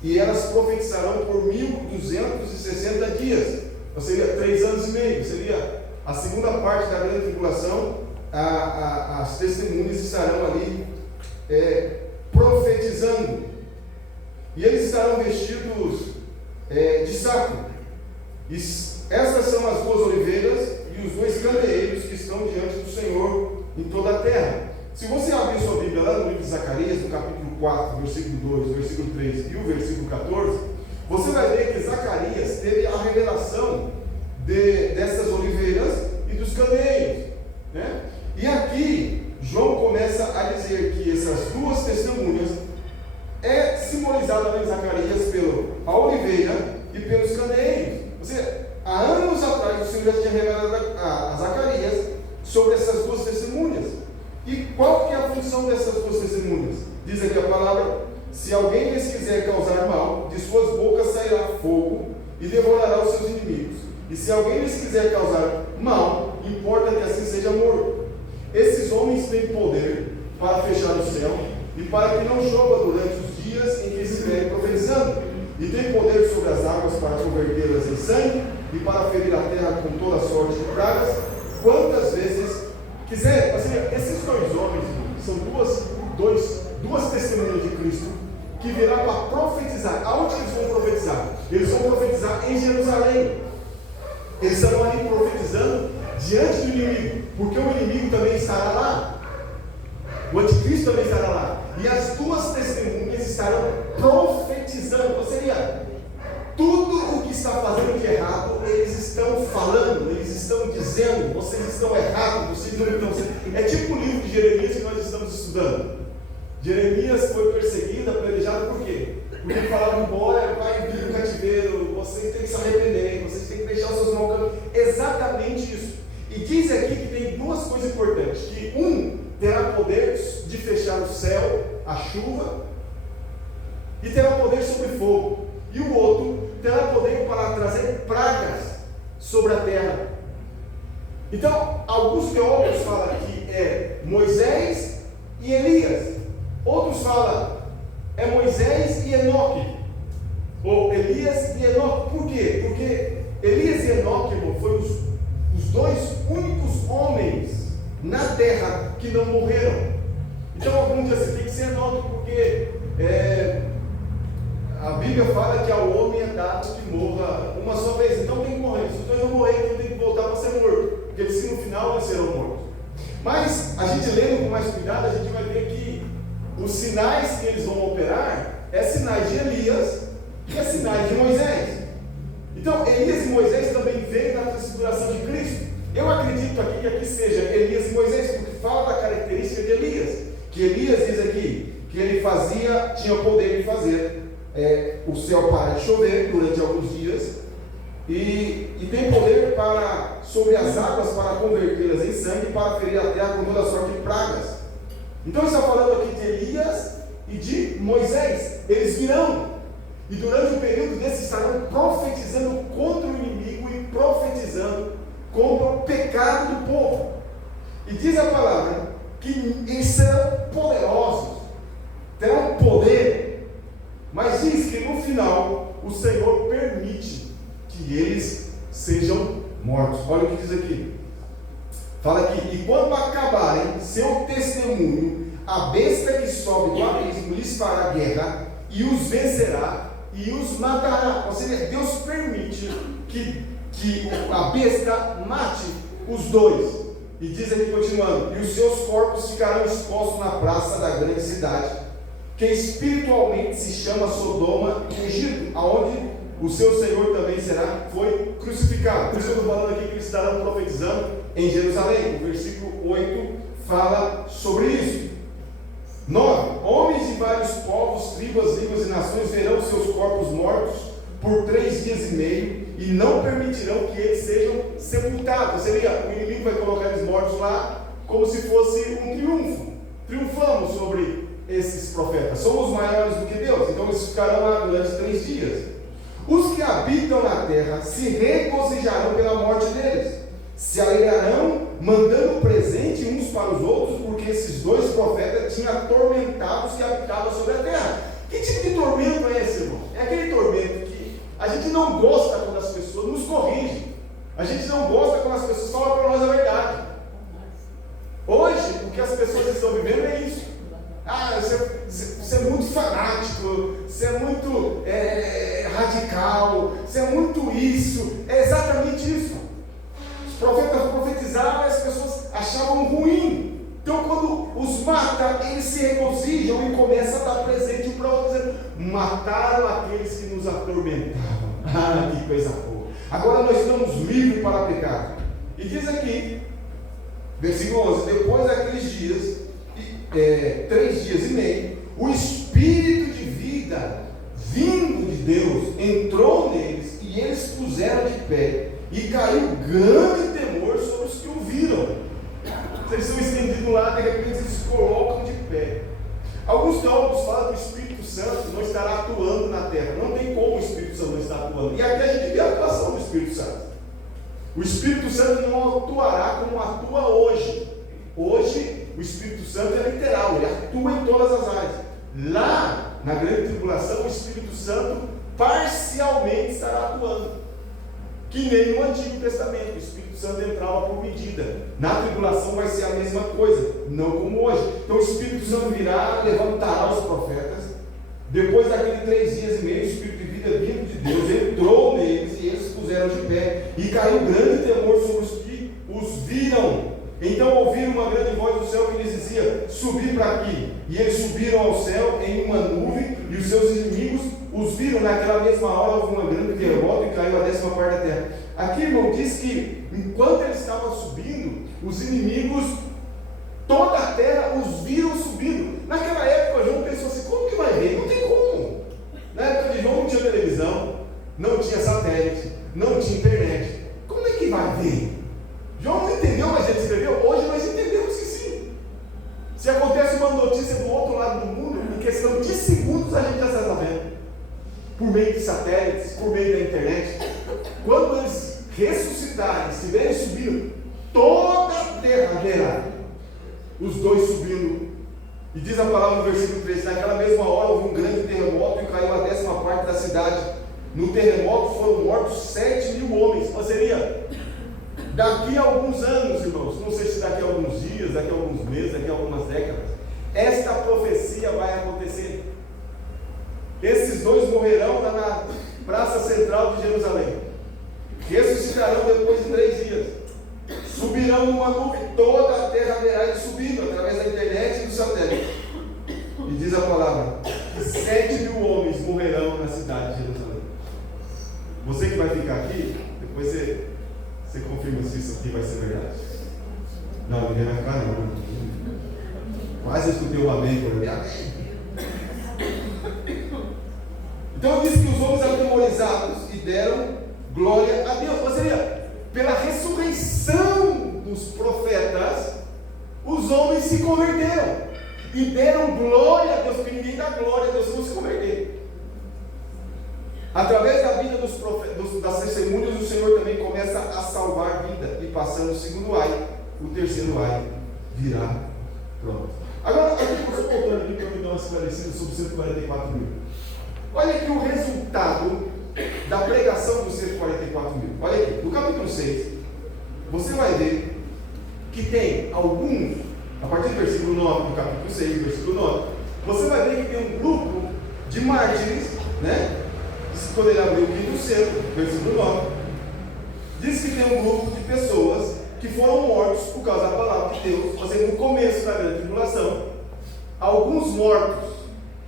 e elas profetizarão por 1260 dias, ou seja, 3 anos e meio, seria a segunda parte da grande tribulação. As testemunhas estarão ali profetizando, e eles estarão vestidos de saco. E essas são as duas oliveiras e os 2 candeeiros que estão diante do Senhor em toda a terra. Se você abrir sua Bíblia lá no livro de Zacarias, no capítulo 4, versículo 2, versículo 3 e o versículo 14, você vai ver que Zacarias teve a revelação dessas oliveiras e dos candeeiros, né? E aqui João começa a dizer que essas duas testemunhas é simbolizada lá em Zacarias pela oliveira e pelos candeeiros. Há anos atrás o Senhor já tinha revelado a Zacarias sobre essas duas testemunhas. E qual que é a função dessas duas testemunhas? Diz aqui a palavra: se alguém lhes quiser causar mal, de suas bocas sairá fogo e devorará os seus inimigos. E se alguém lhes quiser causar mal, importa que assim seja morto. Esses homens têm poder para fechar o céu e para que não chova durante os dias em que estiverem profetizando. E tem poder sobre as águas para convertê-las em sangue e para ferir a terra com toda sorte de pragas, quantas vezes quiser. Ou seja, esses 2 homens são duas testemunhas de Cristo que virá para profetizar. Aonde eles vão profetizar? Eles vão profetizar em Jerusalém. Eles estarão ali profetizando diante do inimigo, porque o inimigo também estará lá. O anticristo também estará lá. E as duas testemunhas estarão profetizando. Ou seja, tudo o que está fazendo de errado, eles estão falando, eles estão dizendo: vocês estão errados, vocês não estão sendo. É tipo o livro de Jeremias que nós estamos estudando. Jeremias foi perseguido, apedrejado por quê? Porque ele falava: embora, pai, vir no cativeiro, vocês têm que se arrepender, vocês têm que deixar os seus maus caminhos. Exatamente isso. E diz aqui que tem 2 coisas importantes: que terá poder de fechar o céu, a chuva, e terá poder sobre fogo, e o outro terá poder para trazer pragas sobre a terra. Então, alguns teólogos falam que é Moisés e Elias, outros falam é Moisés e Enoque, ou Elias e Enoque. Por quê? Porque Elias e Enoque, irmão, foram os 2 únicos homens na terra que não morreram. Então alguns dizem assim: tem que ser Enoque, porque a Bíblia fala que ao homem é dado que morra uma só vez. Então tem que morrer. Se os 2 não morrerem, então tem que voltar para ser morto, porque eles no final eles serão mortos. Mas a gente lendo com mais cuidado, a gente vai ver que os sinais que eles vão operar é sinais de Elias e é sinais de Moisés. Então Elias e Moisés também veio da transfiguração de Cristo. Eu acredito aqui que aqui seja Elias e Moisés, porque fala da característica de Elias, que Elias diz aqui que ele tinha o poder de fazer o céu parar de chover durante alguns dias, e tem poder sobre as águas para convertê-las em sangue, para ferir a terra com toda sorte de pragas. Então está falando aqui de Elias e de Moisés. Eles virão, e durante o período desses estarão profetizando contra o inimigo e profetizando contra o pecado do povo. E diz a palavra que eles serão poderosos, terão poder, mas diz que no final o Senhor permite que eles sejam mortos. Olha o que diz aqui. Fala aqui: e quando acabarem seu testemunho, a besta que sobe do abismo lhes fará guerra e os vencerá e os matará. Ou seja, Deus permite que a besta mate os 2. E diz aqui continuando: e os seus corpos ficarão expostos na praça da grande cidade, que espiritualmente se chama Sodoma e Egito, aonde o seu Senhor também foi crucificado. Por isso eu estou falando aqui que eles estarão profetizando em Jerusalém. O versículo 8 fala sobre isso. 9. Homens de vários povos, tribos, línguas e nações verão seus corpos mortos por 3 dias e meio, e não permitirão que eles sejam sepultados. Ou seja, o inimigo vai colocar eles mortos lá como se fosse um triunfo. Triunfamos sobre esses profetas, somos maiores do que Deus, então eles ficarão lá durante 3 dias. Os que habitam na terra se regozijarão pela morte deles, se alegrarão mandando presente uns para os outros, porque esses 2 profetas tinham atormentado os que habitavam sobre a terra. Que tipo de tormento é esse, irmão? É aquele tormento que a gente não gosta quando as pessoas nos corrigem, a gente não gosta quando as pessoas falam para nós a verdade. Hoje, o que as pessoas estão vivendo é isso. Você é muito fanático, você é muito radical, você é muito isso. É exatamente isso. Os profetas profetizavam e as pessoas achavam ruim. Então, quando os mata, eles se regozijam e começam a dar presente um para o outro, dizendo: mataram aqueles que nos atormentavam. Ah, que coisa boa! Agora nós estamos livres para pecar. E diz aqui, versículo 11: depois daqueles dias, 3 dias e meio, o Espírito de vida vindo de Deus entrou neles, e eles puseram de pé, e caiu grande temor sobre os que o viram. Eles são estendidos lá, de repente eles se colocam de pé. Alguns teólogos falam que o Espírito Santo não estará atuando na terra. Não tem como o Espírito Santo não estar atuando. E aqui a gente vê a atuação do Espírito Santo. O Espírito Santo não atuará como atua hoje. Hoje, o Espírito Santo é literal, ele atua em todas as áreas. Lá, na grande tribulação, o Espírito Santo parcialmente estará atuando. Que nem no Antigo Testamento, o Espírito Santo entrava por medida. Na tribulação vai ser a mesma coisa, não como hoje. Então o Espírito Santo virá, levantará os profetas. Depois daqueles 3 dias e meio, o Espírito de vida vindo de Deus entrou neles, e eles puseram de pé, e caiu grande temor sobre os que os viram. Então ouviram uma grande voz do céu que lhes dizia: subir para aqui. E eles subiram ao céu em uma nuvem, e os seus inimigos os viram. Naquela mesma hora houve uma grande terremoto e caiu a 10ª parte da terra. Aqui, irmão, diz que enquanto eles estavam subindo, os inimigos, toda a terra os viram subindo. Naquela época, João pensou assim: como que vai ver? Não tem como. Na época de João não tinha televisão, não tinha satélite, não tinha internet. Como é que vai ver? João não entendeu, mas ele escreveu. Hoje nós entendemos que sim. Se acontece uma notícia do outro lado do mundo, em questão de segundos a gente já está sabendo. Por meio de satélites, por meio da internet. Quando eles ressuscitarem, estiverem subindo, toda a terra verá os 2 subindo. E diz a palavra no versículo 3: naquela mesma hora houve um grande terremoto e caiu a 10ª parte da cidade. No terremoto foram mortos 7.000 homens. Ou seria, daqui a alguns anos, irmãos, não sei se daqui a alguns dias, daqui a alguns meses, daqui a algumas décadas, esta profecia vai acontecer. Esses 2 morrerão lá na praça central de Jerusalém, ressuscitarão depois de 3 dias, subirão numa nuvem, toda a terra verá eles subindo através da internet e do satélite. E diz a palavra: 7.000 homens morrerão na cidade de Jerusalém. Você que vai ficar aqui, depois você confirma se isso aqui vai ser verdade. Não, ninguém vai ficar não. Quase eu escutei um amém por mim. Amém. Então diz que os homens atemorizados e deram glória a Deus. Ou seja, pela ressurreição dos profetas, os homens se converteram e deram glória a Deus, porque ninguém dá glória a Deus se não se converter. Através da vida dos profetas, das testemunhas, o Senhor também começa a salvar vida, e passando o 2º ai, o 3º ai virá. Pronto. Agora, aqui você voltando aqui para me dar uma esclarecida sobre 144 mil. Olha aqui o resultado da pregação dos 144 mil. Olha aqui, no capítulo 6, você vai ver que tem alguns, a partir do versículo 9, do capítulo 6, versículo 9, você vai ver que tem um grupo de mártires, né? Quando ele abriu o 5º selo, versículo 9, diz que tem um grupo de pessoas que foram mortos por causa da palavra de Deus, ou seja, no começo da grande tribulação. Alguns mortos,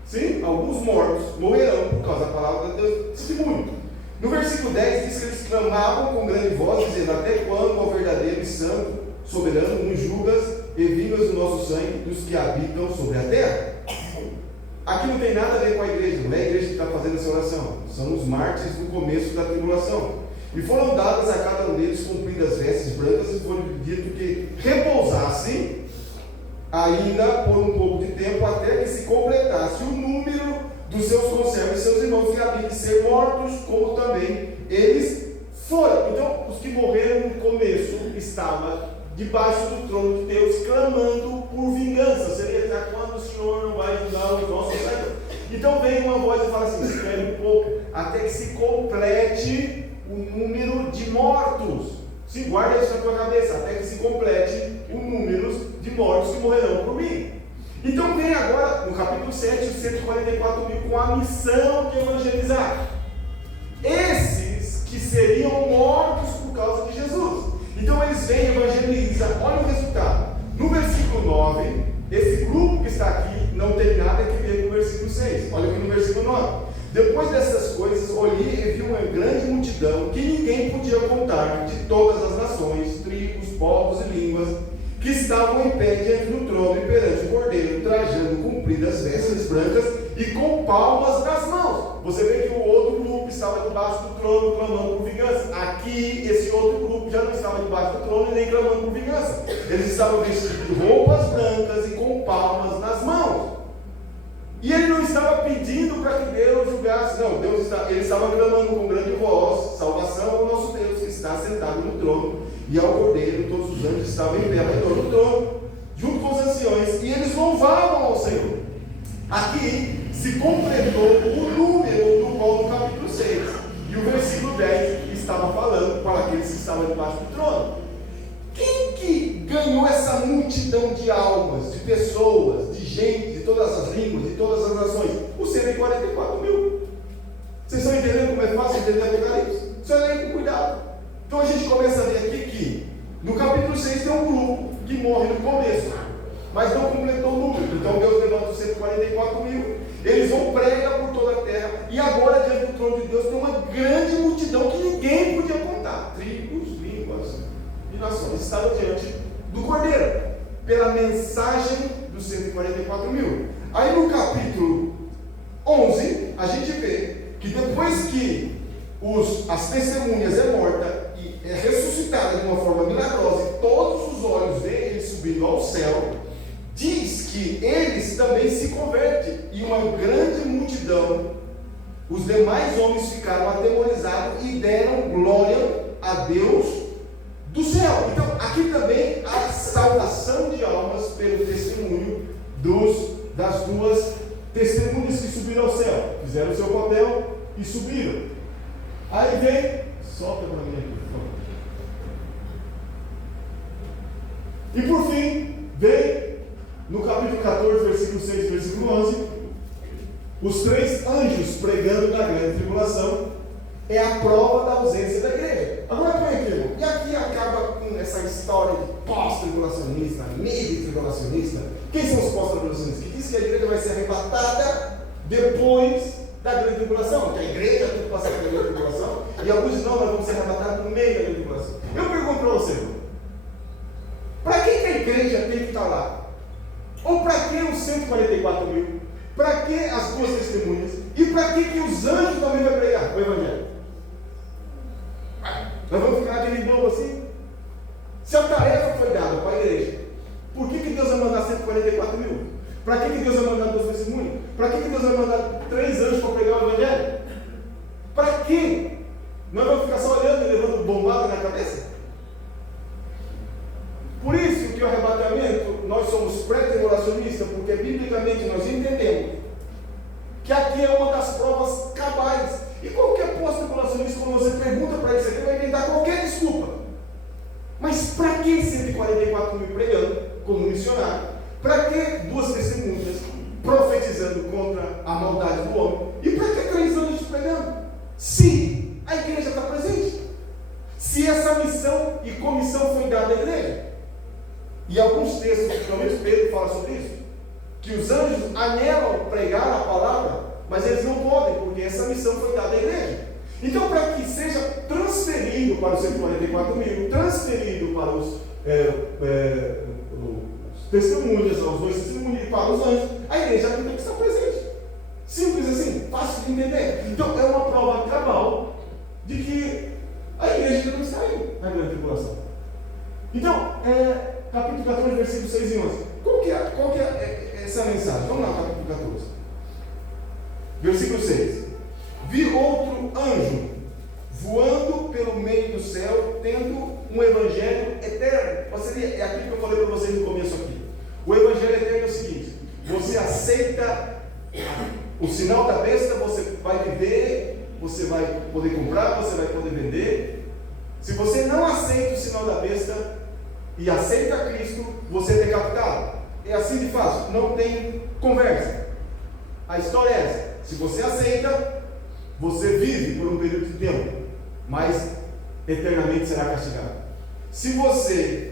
sim, alguns mortos morrerão por causa da palavra de Deus, testemunho. No versículo 10 diz que eles clamavam com grande voz, dizendo: até quando, ó verdadeiro e santo, soberano, nos julgas e vingas do nosso sangue dos que habitam sobre a terra? Aqui não tem nada a ver com a igreja, não é a igreja que está fazendo essa oração, são os mártires do começo da tribulação. E foram dadas a cada um deles compridas vestes brancas, e foi dito que repousassem ainda por um pouco de tempo, até que se completasse o número dos seus conservos e seus irmãos, que haviam de ser mortos, como também eles foram. Então, os que morreram no começo estavam debaixo do trono de Deus, clamando por vingança. Seria: até quando o Senhor não vai julgar os nossos pecados? Então vem uma voz e fala assim: espere um pouco, até que se complete o número de mortos. Se guarda isso na tua cabeça, até que se complete o número de mortos que morrerão por mim. Então vem agora, no capítulo 7, os 144 mil, com a missão de evangelizar esses que seriam mortos por causa de Jesus. Então eles vêm e evangelizam. Olha o resultado. No versículo 9, esse grupo que está aqui não tem nada que ver com o versículo 6. Olha aqui no versículo 9. Depois dessas coisas, olhei e vi uma grande multidão que ninguém podia contar, de todas as nações, tribos, povos e línguas, que estavam em pé diante do trono e perante o Cordeiro, trajando compridas vestes brancas e com palmas nas mãos. Você vê que o outro grupo estava debaixo do trono clamando por vingança. Aqui, esse outro grupo já não estava debaixo do trono e nem clamando por vingança. Eles estavam vestidos de roupas brancas e com palmas nas mãos. E ele não estava pedindo para que Deus julgasse, não. Ele estava clamando com grande voz: salvação ao nosso Deus que está sentado no trono, e ao Cordeiro. Todos os anjos estavam em pé ao redor do trono, junto com os anciões, e eles louvavam ao Senhor. Aqui se completou o número do qual no capítulo 6, e o versículo 10 estava falando para aqueles que estavam debaixo do trono. Quem que ganhou essa multidão de almas, de pessoas, de gente, de todas as línguas, de todas as nações? Os 144 mil. Vocês estão entendendo como é fácil entender Apocalipse? Só leia com cuidado. Então a gente começa a ver aqui que no capítulo 6 tem um grupo que morre no começo, mas não completou o número. Então Deus levanta os 144 mil, eles vão pregar por toda a terra, e agora diante do trono de Deus tem uma grande multidão que ninguém podia contar, tribos, línguas e nações, estavam diante do Cordeiro, pela mensagem dos 144 mil. Aí no capítulo 11, a gente vê que depois que as testemunhas é morta e é ressuscitada de uma forma milagrosa, e todos os olhos veem ele subindo ao céu, diz que eles também se convertem, e uma grande multidão, os demais homens ficaram atemorizados e deram glória a Deus do céu. Então aqui também a salvação de almas pelo testemunho das duas testemunhas que subiram ao céu, fizeram o seu papel e subiram. Aí vem, solta para mim aqui, por favor. E por fim, vem no capítulo 14, versículo 6, versículo 11, os 3 anjos pregando na grande tribulação. É a prova da ausência da igreja. Agora põe aqui, e aqui acaba com essa história de pós-tribulacionista, midi-tribulacionista. Quem são os pós-tribulacionistas? Que diz que a igreja vai ser arrebatada depois da grande tribulação, que a igreja tem que passar pela grande tribulação, e alguns dizem: não, nós vamos ser arrebatados no meio da grande tribulação. Eu pergunto para você, para que a igreja tem que estar lá? Ou para que os 144 mil? Para que as duas testemunhas? E para que os anjos também vão pregar o evangelho? Nós vamos ficar aquele bobo assim? Se a tarefa foi dada para a igreja, por que Deus vai mandar 144 mil? Para que Deus vai mandar 2 testemunhos? Para que Deus vai mandar 3 anjos para pregar o evangelho? Para quê? Nós vamos ficar só olhando e levando bombada na cabeça? Por isso que o arrebatamento, nós somos pré-tribulacionistas, porque biblicamente nós entendemos que aqui é uma das provas cabais. E qualquer pós-tribulacionista, quando você pergunta para ele, você vai inventar qualquer desculpa. Mas para que 144 mil pregando como missionário? Para que 2 testemunhas profetizando contra a maldade do homem? E para que 3 anjos pregando? Se a igreja está presente, se essa missão e comissão foi dada à igreja. E alguns textos, principalmente Pedro fala sobre isso, que os anjos anelam pregar a palavra, mas eles não podem, porque essa missão foi dada à igreja. Então, para que seja transferido para os 144 mil, transferido para os testemunhas, aos 2 testemunhos e para os anjos, a igreja tem que estar presente. Simples assim, fácil de entender. Então, é uma prova cabal de que a igreja não está aí na grande tribulação. Então, capítulo 14, versículos 6 e 11. Qual que é essa mensagem? Vamos lá, capítulo 14. Versículo 6. Vi outro anjo voando pelo meio do céu, tendo um evangelho eterno. É aquilo que eu falei para vocês no começo aqui. O evangelho eterno é o seguinte: você aceita o sinal da besta, você vai viver, você vai poder comprar, você vai poder vender. Se você não aceita o sinal da besta e aceita Cristo, você é decapitado. É assim de fácil, não tem conversa. A história é essa: se você aceita, você vive por um período de tempo, mas eternamente será castigado. Se você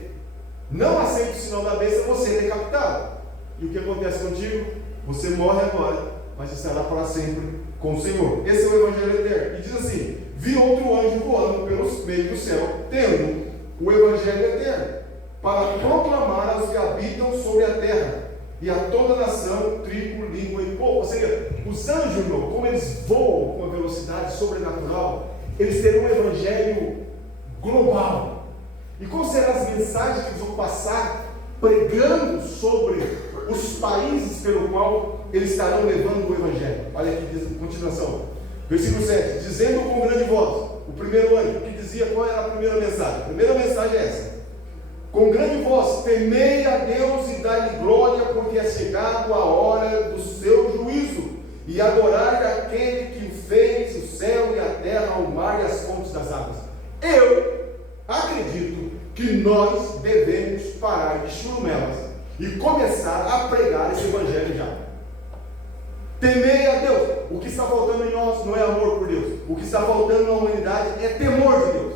não aceita o sinal da besta, você é decapitado. E o que acontece contigo? Você morre agora, mas estará para sempre com o Senhor. Esse é o evangelho eterno. E diz assim: vi outro anjo voando pelo meio do céu, tendo o evangelho eterno, para proclamar aos que habitam sobre a terra, e a toda nação, tribo, língua e povo. Ou seja, os anjos, irmão, como eles voam com uma velocidade sobrenatural, eles terão um evangelho global. E quais serão as mensagens que eles vão passar pregando sobre os países pelo qual eles estarão levando o evangelho? Olha aqui, diz, continuação, versículo 7, dizendo com grande voz, o primeiro anjo que dizia qual era a primeira mensagem. A primeira mensagem é essa: com grande voz, temei a Deus e dai-lhe glória, porque é chegado a hora do seu juízo, e adorai aquele que fez o céu e a terra, o mar e as fontes das águas. Eu acredito que nós devemos parar de churumelas e começar a pregar esse evangelho já. Temei a Deus. O que está faltando em nós não é amor por Deus. O que está faltando na humanidade é temor de Deus.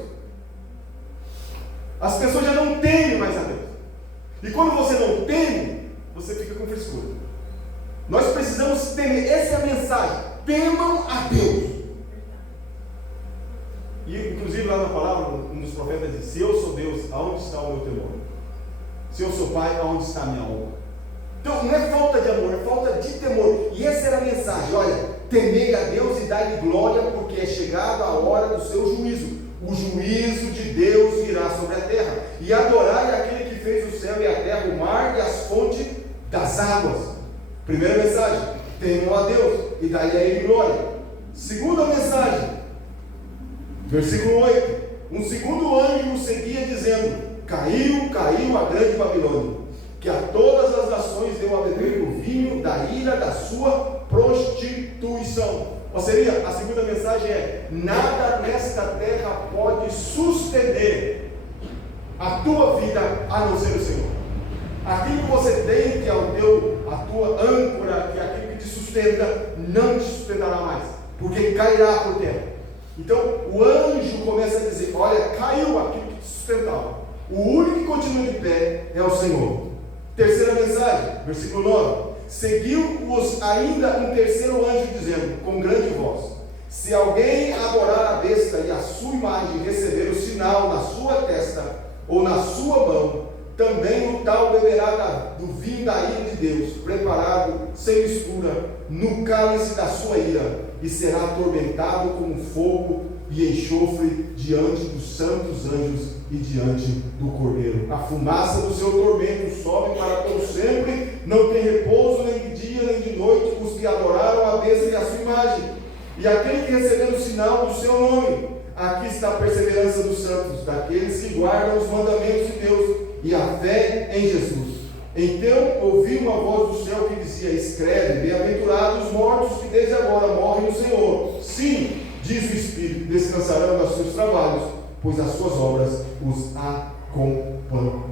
As pessoas já não temem mais a Deus. E quando você não teme, você fica com frescura. Nós precisamos temer. Essa é a mensagem: temam a Deus. E inclusive lá na palavra, um dos profetas diz: se eu sou Deus, aonde está o meu temor? Se eu sou Pai, aonde está a minha honra? Então não é falta de amor, é falta de temor. E essa era a mensagem: olha, temei a Deus e dai-lhe glória, porque é chegada a hora do seu juízo. O juízo de Deus virá sobre a terra, e adorai aquele que fez o céu e a terra, o mar e as fontes das águas. Primeira mensagem: temam a Deus e dai-lhe a ele glória. Segunda mensagem, versículo 8: um segundo anjo o seguia dizendo: caiu, caiu a grande Babilônia, que a todas as nações deu a beber do vinho da ira da sua prostituição. Ou seja, a segunda mensagem é: nada nesta terra pode suspender a tua vida a não ser o Senhor. Aquilo que você tem, que é a tua âncora, que é aquilo que te sustenta, não te sustentará mais, porque cairá por terra. Então o anjo começa a dizer: olha, caiu aquilo que te sustentava, o único que continua de pé é o Senhor. Terceira mensagem, versículo 9: seguiu-os ainda um terceiro anjo dizendo com grande voz: se alguém adorar a besta e a sua imagem receber o sinal na sua testa ou na sua mão, também o tal beberá do vinho da ira de Deus, preparado sem mistura no cálice da sua ira, e será atormentado como fogo e enxofre diante dos santos anjos e diante do Cordeiro. A fumaça do seu tormento sobe para todo sempre, não tem repouso nem de dia nem de noite os que adoraram a besta e a sua imagem, e aquele que recebeu o sinal do seu nome. Aqui está a perseverança dos santos, daqueles que guardam os mandamentos de Deus e a fé em Jesus. Então ouvi uma voz do céu que dizia: escreve, bem-aventurados os mortos que desde agora morrem no Senhor. Sim, diz o Espírito, descansarão dos seus trabalhos, pois as suas obras os acompanharão.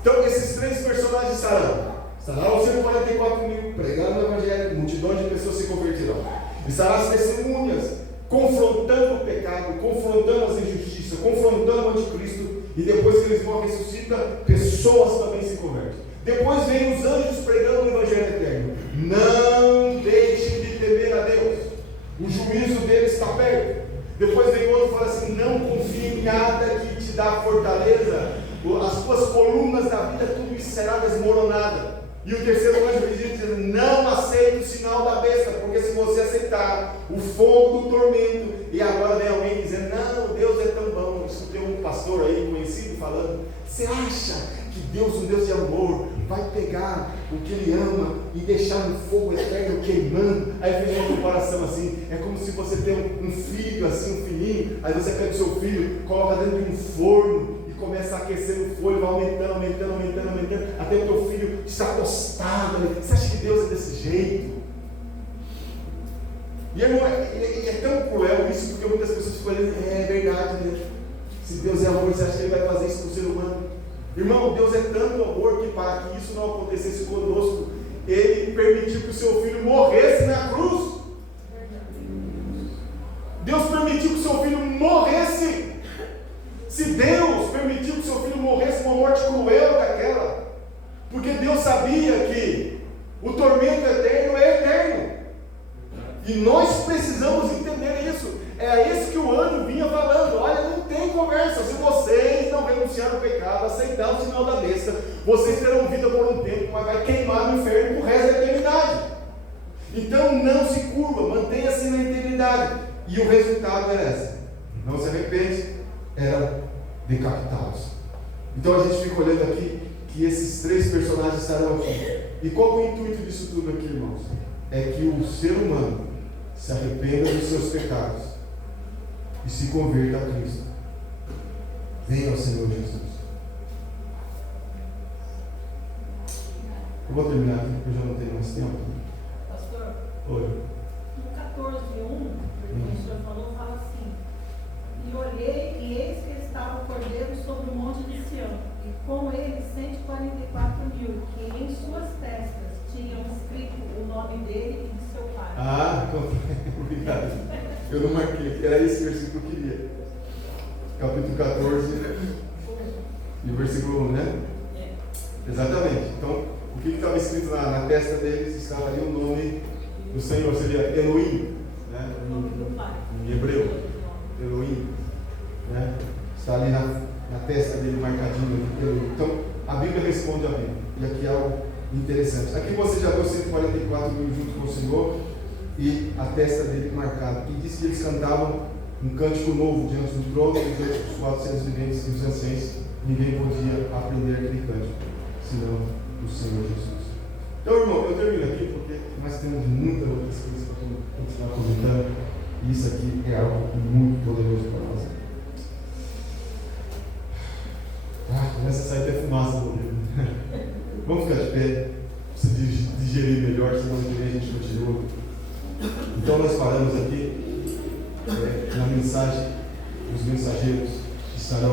Então esses três personagens estarão os 144.000 pregando o Evangelho, multidões de pessoas se converterão. Estarão as testemunhas confrontando o pecado, confrontando as injustiças, confrontando o anticristo, e depois que eles vão ressuscitar, pessoas também se convertem. Depois vem os anjos pregando o Evangelho eterno. Não deixe de temer a Deus, o juízo dele está perto. Depois vem outro e fala assim: não confie em nada que te dá fortaleza, as tuas colunas da vida, tudo isso será desmoronado. E o terceiro anjo veio dizendo: não aceite o sinal da besta, porque se você aceitar o fogo do tormento, e agora vem alguém dizendo: não, Deus é tão bom. Isso tem um pastor aí conhecido falando: você acha que Deus, um Deus de amor, vai pegar o que Ele ama e deixar no fogo eterno queimando? Aí fez uma comparação assim: é como se você tem um filho assim, um filhinho, aí você pega o seu filho, coloca dentro de um forno, começa a aquecer no fogo, vai aumentando, até o teu filho está tostado. Você acha que Deus é desse jeito? E é tão cruel isso, porque muitas pessoas ficam olhando: é verdade, né? Se Deus é amor, você acha que Ele vai fazer isso com o ser humano? Irmão, Deus é tanto amor que, para que isso não acontecesse conosco, Ele permitiu que o seu filho morresse na cruz. Deus permitiu que o seu filho morresse. Se Deus permitiu que seu filho morresse uma morte cruel daquela, porque Deus sabia que o tormento eterno é eterno, e nós precisamos entender isso. É isso que o anjo vinha falando: olha, não tem conversa, se vocês não renunciarem ao pecado, aceitar o sinal da besta, vocês terão vida por um tempo, mas vai queimar no inferno por resto da eternidade. Então não se curva, mantenha-se na integridade. E o resultado era esse: não se arrepende, eram decapitados. Então a gente fica olhando aqui que esses três personagens estarão aqui. E qual é o intuito disso tudo aqui, irmãos? É que o ser humano se arrependa dos seus pecados e se converta a Cristo. Venha ao Senhor Jesus. Eu vou terminar aqui porque eu já não tenho mais tempo. Pastor, Oi. no 14:1, o senhor falou, fala assim: e olhei, e eis que estava o Cordeiro sobre o monte de Sião, e com ele 144.000, que em suas testas tinham escrito o nome dele e de seu pai. Obrigado. Eu não marquei, era esse versículo que eu queria. Capítulo 14 e versículo 1, né? Exatamente. Então, o que estava escrito na testa deles? Estava ali o nome do Senhor, seria Elohim, né? O nome do pai. Em hebreu, Elohim, né? Está ali na testa dele marcadinho, Elohim. Então, a Bíblia responde a Bíblia. E aqui é algo interessante. Aqui você já viu 144.000 junto com o Senhor e a testa dele marcada. E diz que eles cantavam um cântico novo diante do trono e diante dos 400 viventes e os anciãos. Ninguém podia aprender aquele cântico, senão o Senhor Jesus. Então, irmão, eu termino aqui porque nós temos muitas outras coisas para continuar comentando. E isso aqui é algo muito poderoso para nós. Começa a sair até fumaça do ouvido. Vamos ficar de pé, para digerir melhor, senão a gente continua. Então nós paramos aqui na mensagem dos mensageiros.